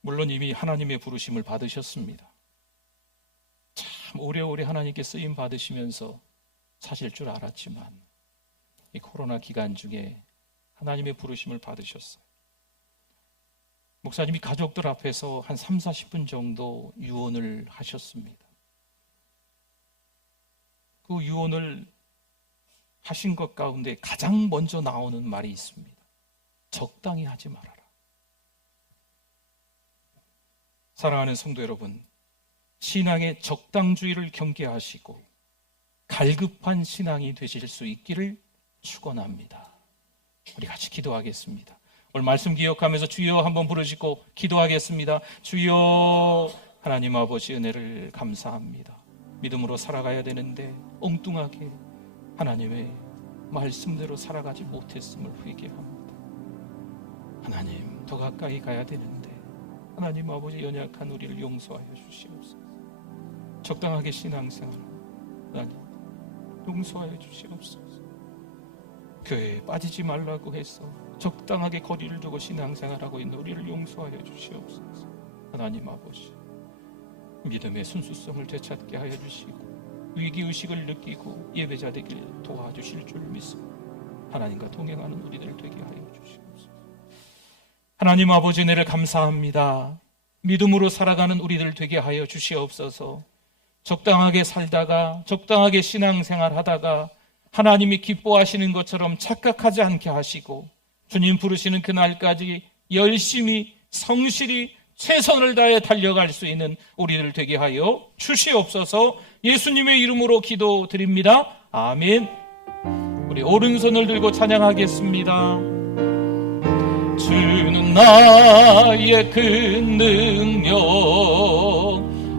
물론 이미 하나님의 부르심을 받으셨습니다. 참 오래오래 하나님께 쓰임 받으시면서 사실 줄 알았지만 이 코로나 기간 중에 하나님의 부르심을 받으셨어요. 목사님이 가족들 앞에서 한 30-40분 정도 유언을 하셨습니다. 그 유언을 하신 것 가운데 가장 먼저 나오는 말이 있습니다. 적당히 하지 말아라. 사랑하는 성도 여러분, 신앙의 적당주의를 경계하시고 갈급한 신앙이 되실 수 있기를 축원합니다. 우리 같이 기도하겠습니다. 오늘 말씀 기억하면서 주여 한번 부르시고 기도하겠습니다. 주여, 하나님 아버지 은혜를 감사합니다. 믿음으로 살아가야 되는데 엉뚱하게 하나님의 말씀대로 살아가지 못했음을 회개합니다. 하나님, 더 가까이 가야 되는데 하나님 아버지 연약한 우리를 용서하여 주시옵소서. 적당하게 신앙생활 하나님 용서하여 주시옵소서. 교회에 빠지지 말라고 해서 적당하게 거리를 두고 신앙생활하고 있는 우리를 용서하여 주시옵소서. 하나님 아버지, 믿음의 순수성을 되찾게 하여 주시고 위기의식을 느끼고 예배자 되길 도와주실 줄 믿습니다. 하나님과 동행하는 우리들 되게 하여 주시옵소서. 하나님 아버지, 은혜를 감사합니다. 믿음으로 살아가는 우리들 되게 하여 주시옵소서. 적당하게 살다가, 적당하게 신앙생활 하다가 하나님이 기뻐하시는 것처럼 착각하지 않게 하시고, 주님 부르시는 그날까지 열심히 성실히 최선을 다해 달려갈 수 있는 우리들 되게 하여 주시옵소서. 예수님의 이름으로 기도드립니다. 아멘. 우리 오른손을 들고 찬양하겠습니다. 주는 나의 큰 능력,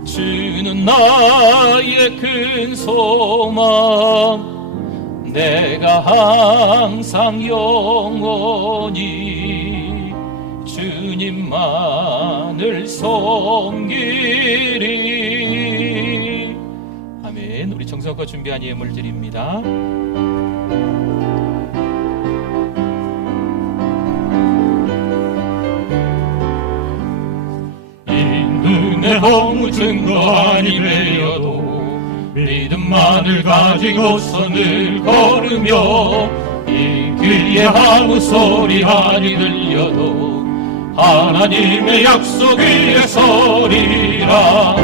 주는 나의 큰 소망, 내가 항상 영원히 주님만을 섬기리. 아멘. 우리 정성껏 준비한 예물 드립니다. 내 허무 증거 아니되어도 믿음만을 가지고서 늘 걸으며, 이 귀에 아무 소리 아니 들려도 하나님의 약속 위에 서리라.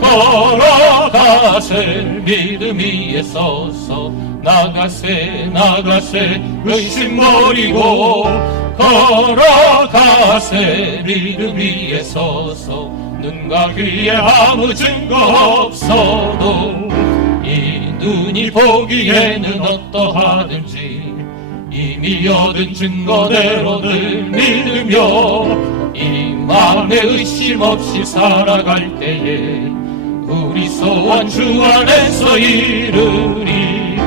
걸어가세 믿음 위에 서서, 나가세 나가세 의심 버리고, 걸어가세 믿음 위에 서서, 눈과 귀에 아무 증거 없어도 이 눈이 보기에는 어떠하든지 이미 얻은 증거대로 늘 믿으며, 이 마음에 의심 없이 살아갈 때에 우리 소원 주 안에서 이르리.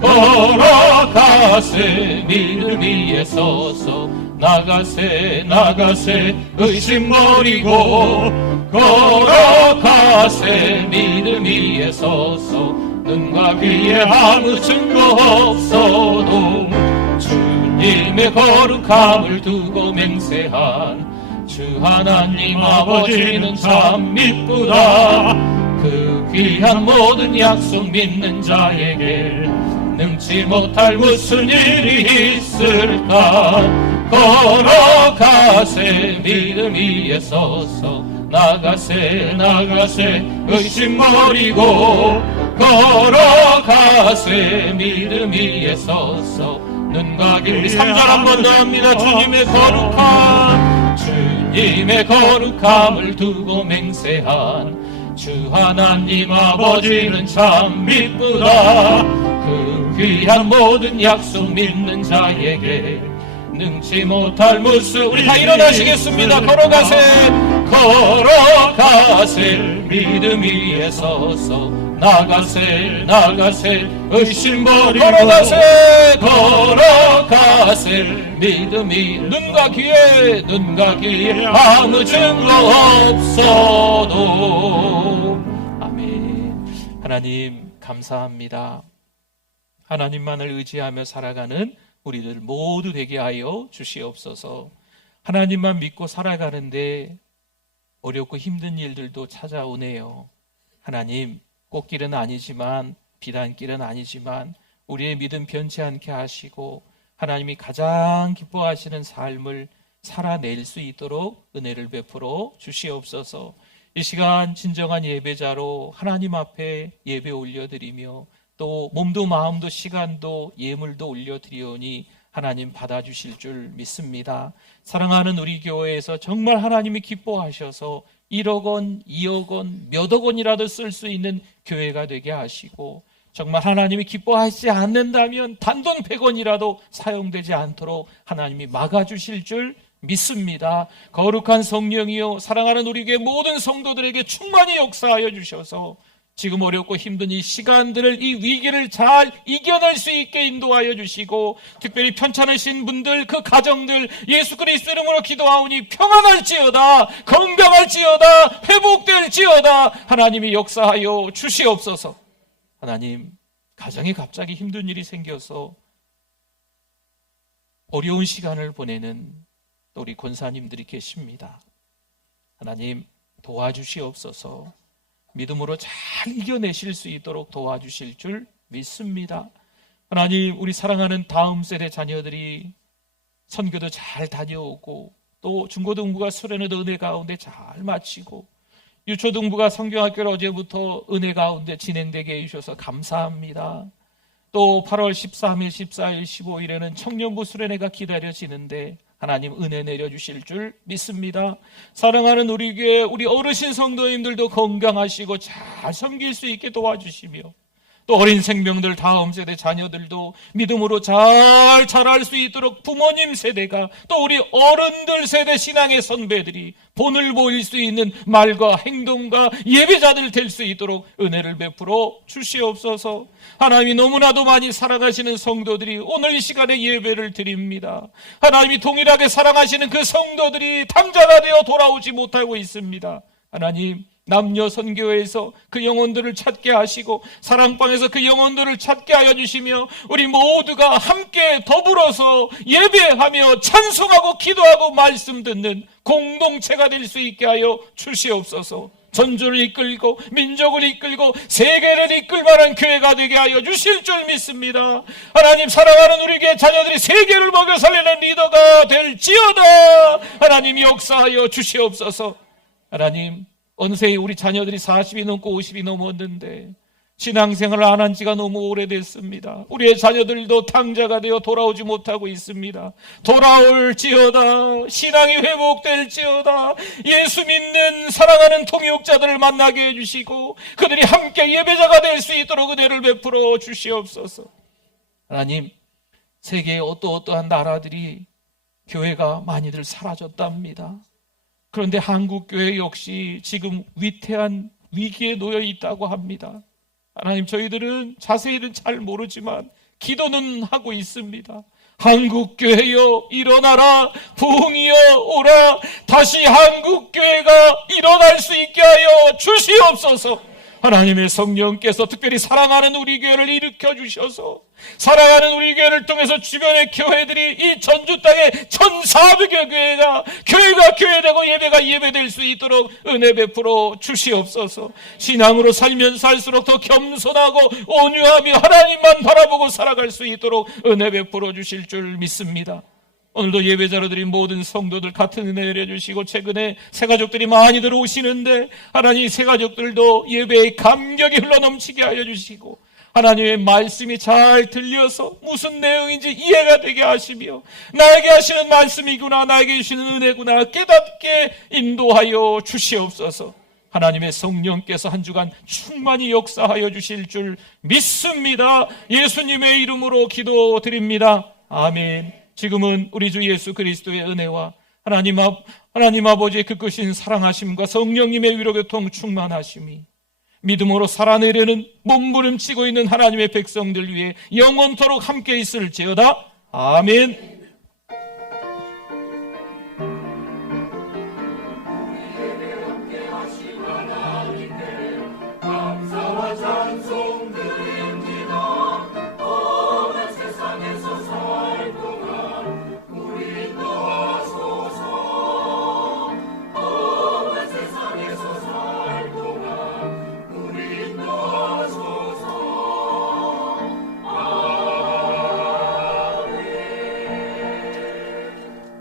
걸어가세 믿음 위에 서서, 나가세 나가세 의심 버리고, 걸어가세 믿음 위에 서서, 눈과 귀에 아무 증거 없어도 주님의 거룩함을 두고 맹세한 주 하나님 아버지는 참 미쁘다. 그 귀한 모든 약속 믿는 자에게 능치 못할 무슨 일이 있을까. 걸어가세 믿음 위에 서서, 나가세 나가세 의심 버리고, 걸어가세 믿음 위에 서서, 눈과 귀. 3절 한번 더 합니다. 주님의 거룩함, 주님의 거룩함을 두고 맹세한 주 하나님 아버지는 참 미쁘다. 그 귀한 모든 약속 믿는 자에게 능치 못할 무슨. 우리 다 일어나시겠습니다. 걸어가세 걸어가세 믿음 위에 서서, 나가세 나가세 의심 버리고, 걸어가세 믿음 위. 눈과 귀에 아무 증거 없어도. 아멘. 하나님 감사합니다. 하나님만을 의지하며 살아가는 우리들 모두 되게 하여 주시옵소서. 하나님만 믿고 살아가는데 어렵고 힘든 일들도 찾아오네요. 하나님, 꽃길은 아니지만, 비단길은 아니지만 우리의 믿음 변치 않게 하시고 하나님이 가장 기뻐하시는 삶을 살아낼 수 있도록 은혜를 베풀어 주시옵소서. 이 시간 진정한 예배자로 하나님 앞에 예배 올려드리며, 또 몸도 마음도 시간도 예물도 올려드리오니 하나님 받아주실 줄 믿습니다. 사랑하는 우리 교회에서 정말 하나님이 기뻐하셔서 1억 원, 2억 원, 몇억 원이라도 쓸 수 있는 교회가 되게 하시고, 정말 하나님이 기뻐하시지 않는다면 단돈 100원이라도 사용되지 않도록 하나님이 막아주실 줄 믿습니다. 거룩한 성령이여, 사랑하는 우리 교회 모든 성도들에게 충만히 역사하여 주셔서 지금 어렵고 힘든 이 시간들을, 이 위기를 잘 이겨낼 수 있게 인도하여 주시고, 특별히 편찮으신 분들, 그 가정들 예수 그리스도 이름으로 기도하오니 평안할지어다, 건강할지어다, 회복될지어다 하나님이 역사하여 주시옵소서. 하나님, 가정에 갑자기 힘든 일이 생겨서 어려운 시간을 보내는 우리 권사님들이 계십니다. 하나님 도와주시옵소서. 믿음으로 잘 이겨내실 수 있도록 도와주실 줄 믿습니다. 하나님, 우리 사랑하는 다음 세대 자녀들이 선교도 잘 다녀오고 또 중고등부가 수련회도 은혜 가운데 잘 마치고 유초등부가 성경학교를 어제부터 은혜 가운데 진행되게 해주셔서 감사합니다. 또 8월 13일, 14일, 15일에는 청년부 수련회가 기다려지는데 하나님 은혜 내려주실 줄 믿습니다. 사랑하는 우리 교회 우리 어르신 성도님들도 건강하시고 잘 섬길 수 있게 도와주시며 또 어린 생명들 다음 세대 자녀들도 믿음으로 잘 자랄 수 있도록 부모님 세대가 또 우리 어른들 세대 신앙의 선배들이 본을 보일 수 있는 말과 행동과 예배자들 될 수 있도록 은혜를 베풀어 주시옵소서. 하나님이 너무나도 많이 사랑하시는 성도들이 오늘 이 시간에 예배를 드립니다. 하나님이 동일하게 사랑하시는 그 성도들이 탕자가 되어 돌아오지 못하고 있습니다. 하나님 남녀 선교회에서 그 영혼들을 찾게 하시고 사랑방에서 그 영혼들을 찾게 하여 주시며 우리 모두가 함께 더불어서 예배하며 찬송하고 기도하고 말씀 듣는 공동체가 될 수 있게 하여 주시옵소서. 전주를 이끌고 민족을 이끌고 세계를 이끌 만한 교회가 되게 하여 주실 줄 믿습니다. 하나님 사랑하는 우리 교회 자녀들이 세계를 먹여 살리는 리더가 될지어다. 하나님 역사하여 주시옵소서. 하나님 어느새 우리 자녀들이 40이 넘고 50이 넘었는데 신앙생활을 안 한 지가 너무 오래됐습니다. 우리의 자녀들도 탕자가 되어 돌아오지 못하고 있습니다. 돌아올지어다. 신앙이 회복될지어다. 예수 믿는 사랑하는 통역자들을 만나게 해주시고 그들이 함께 예배자가 될 수 있도록 은혜를 베풀어 주시옵소서. 하나님 세계의 어떠한 나라들이 교회가 많이들 사라졌답니다. 그런데 한국교회 역시 지금 위태한 위기에 놓여 있다고 합니다. 하나님 저희들은 자세히는 잘 모르지만 기도는 하고 있습니다. 한국교회여 일어나라. 부흥이여 오라. 다시 한국교회가 일어날 수 있게 하여 주시옵소서. 하나님의 성령께서 특별히 사랑하는 우리 교회를 일으켜 주셔서 사랑하는 우리 교회를 통해서 주변의 교회들이 이 전주 땅에 1,400여 교회가 교회되고 예배가 예배될 수 있도록 은혜 베풀어 주시옵소서. 신앙으로 살면 살수록 더 겸손하고 온유하며 하나님만 바라보고 살아갈 수 있도록 은혜 베풀어 주실 줄 믿습니다. 오늘도 예배자로 드린 모든 성도들 같은 은혜 내려주시고 최근에 새가족들이 많이 들어오시는데 하나님 새가족들도 예배의 감격이 흘러넘치게 하여 주시고 하나님의 말씀이 잘 들려서 무슨 내용인지 이해가 되게 하시며 나에게 하시는 말씀이구나 나에게 주시는 은혜구나 깨닫게 인도하여 주시옵소서. 하나님의 성령께서 한 주간 충만히 역사하여 주실 줄 믿습니다. 예수님의 이름으로 기도드립니다. 아멘. 지금은 우리 주 예수 그리스도의 은혜와 하나님 아버지의 그 크신 사랑하심과 성령님의 위로교통 충만하심이 믿음으로 살아내려는 몸부림치고 있는 하나님의 백성들 위해 영원토록 함께 있을지어다. 아멘.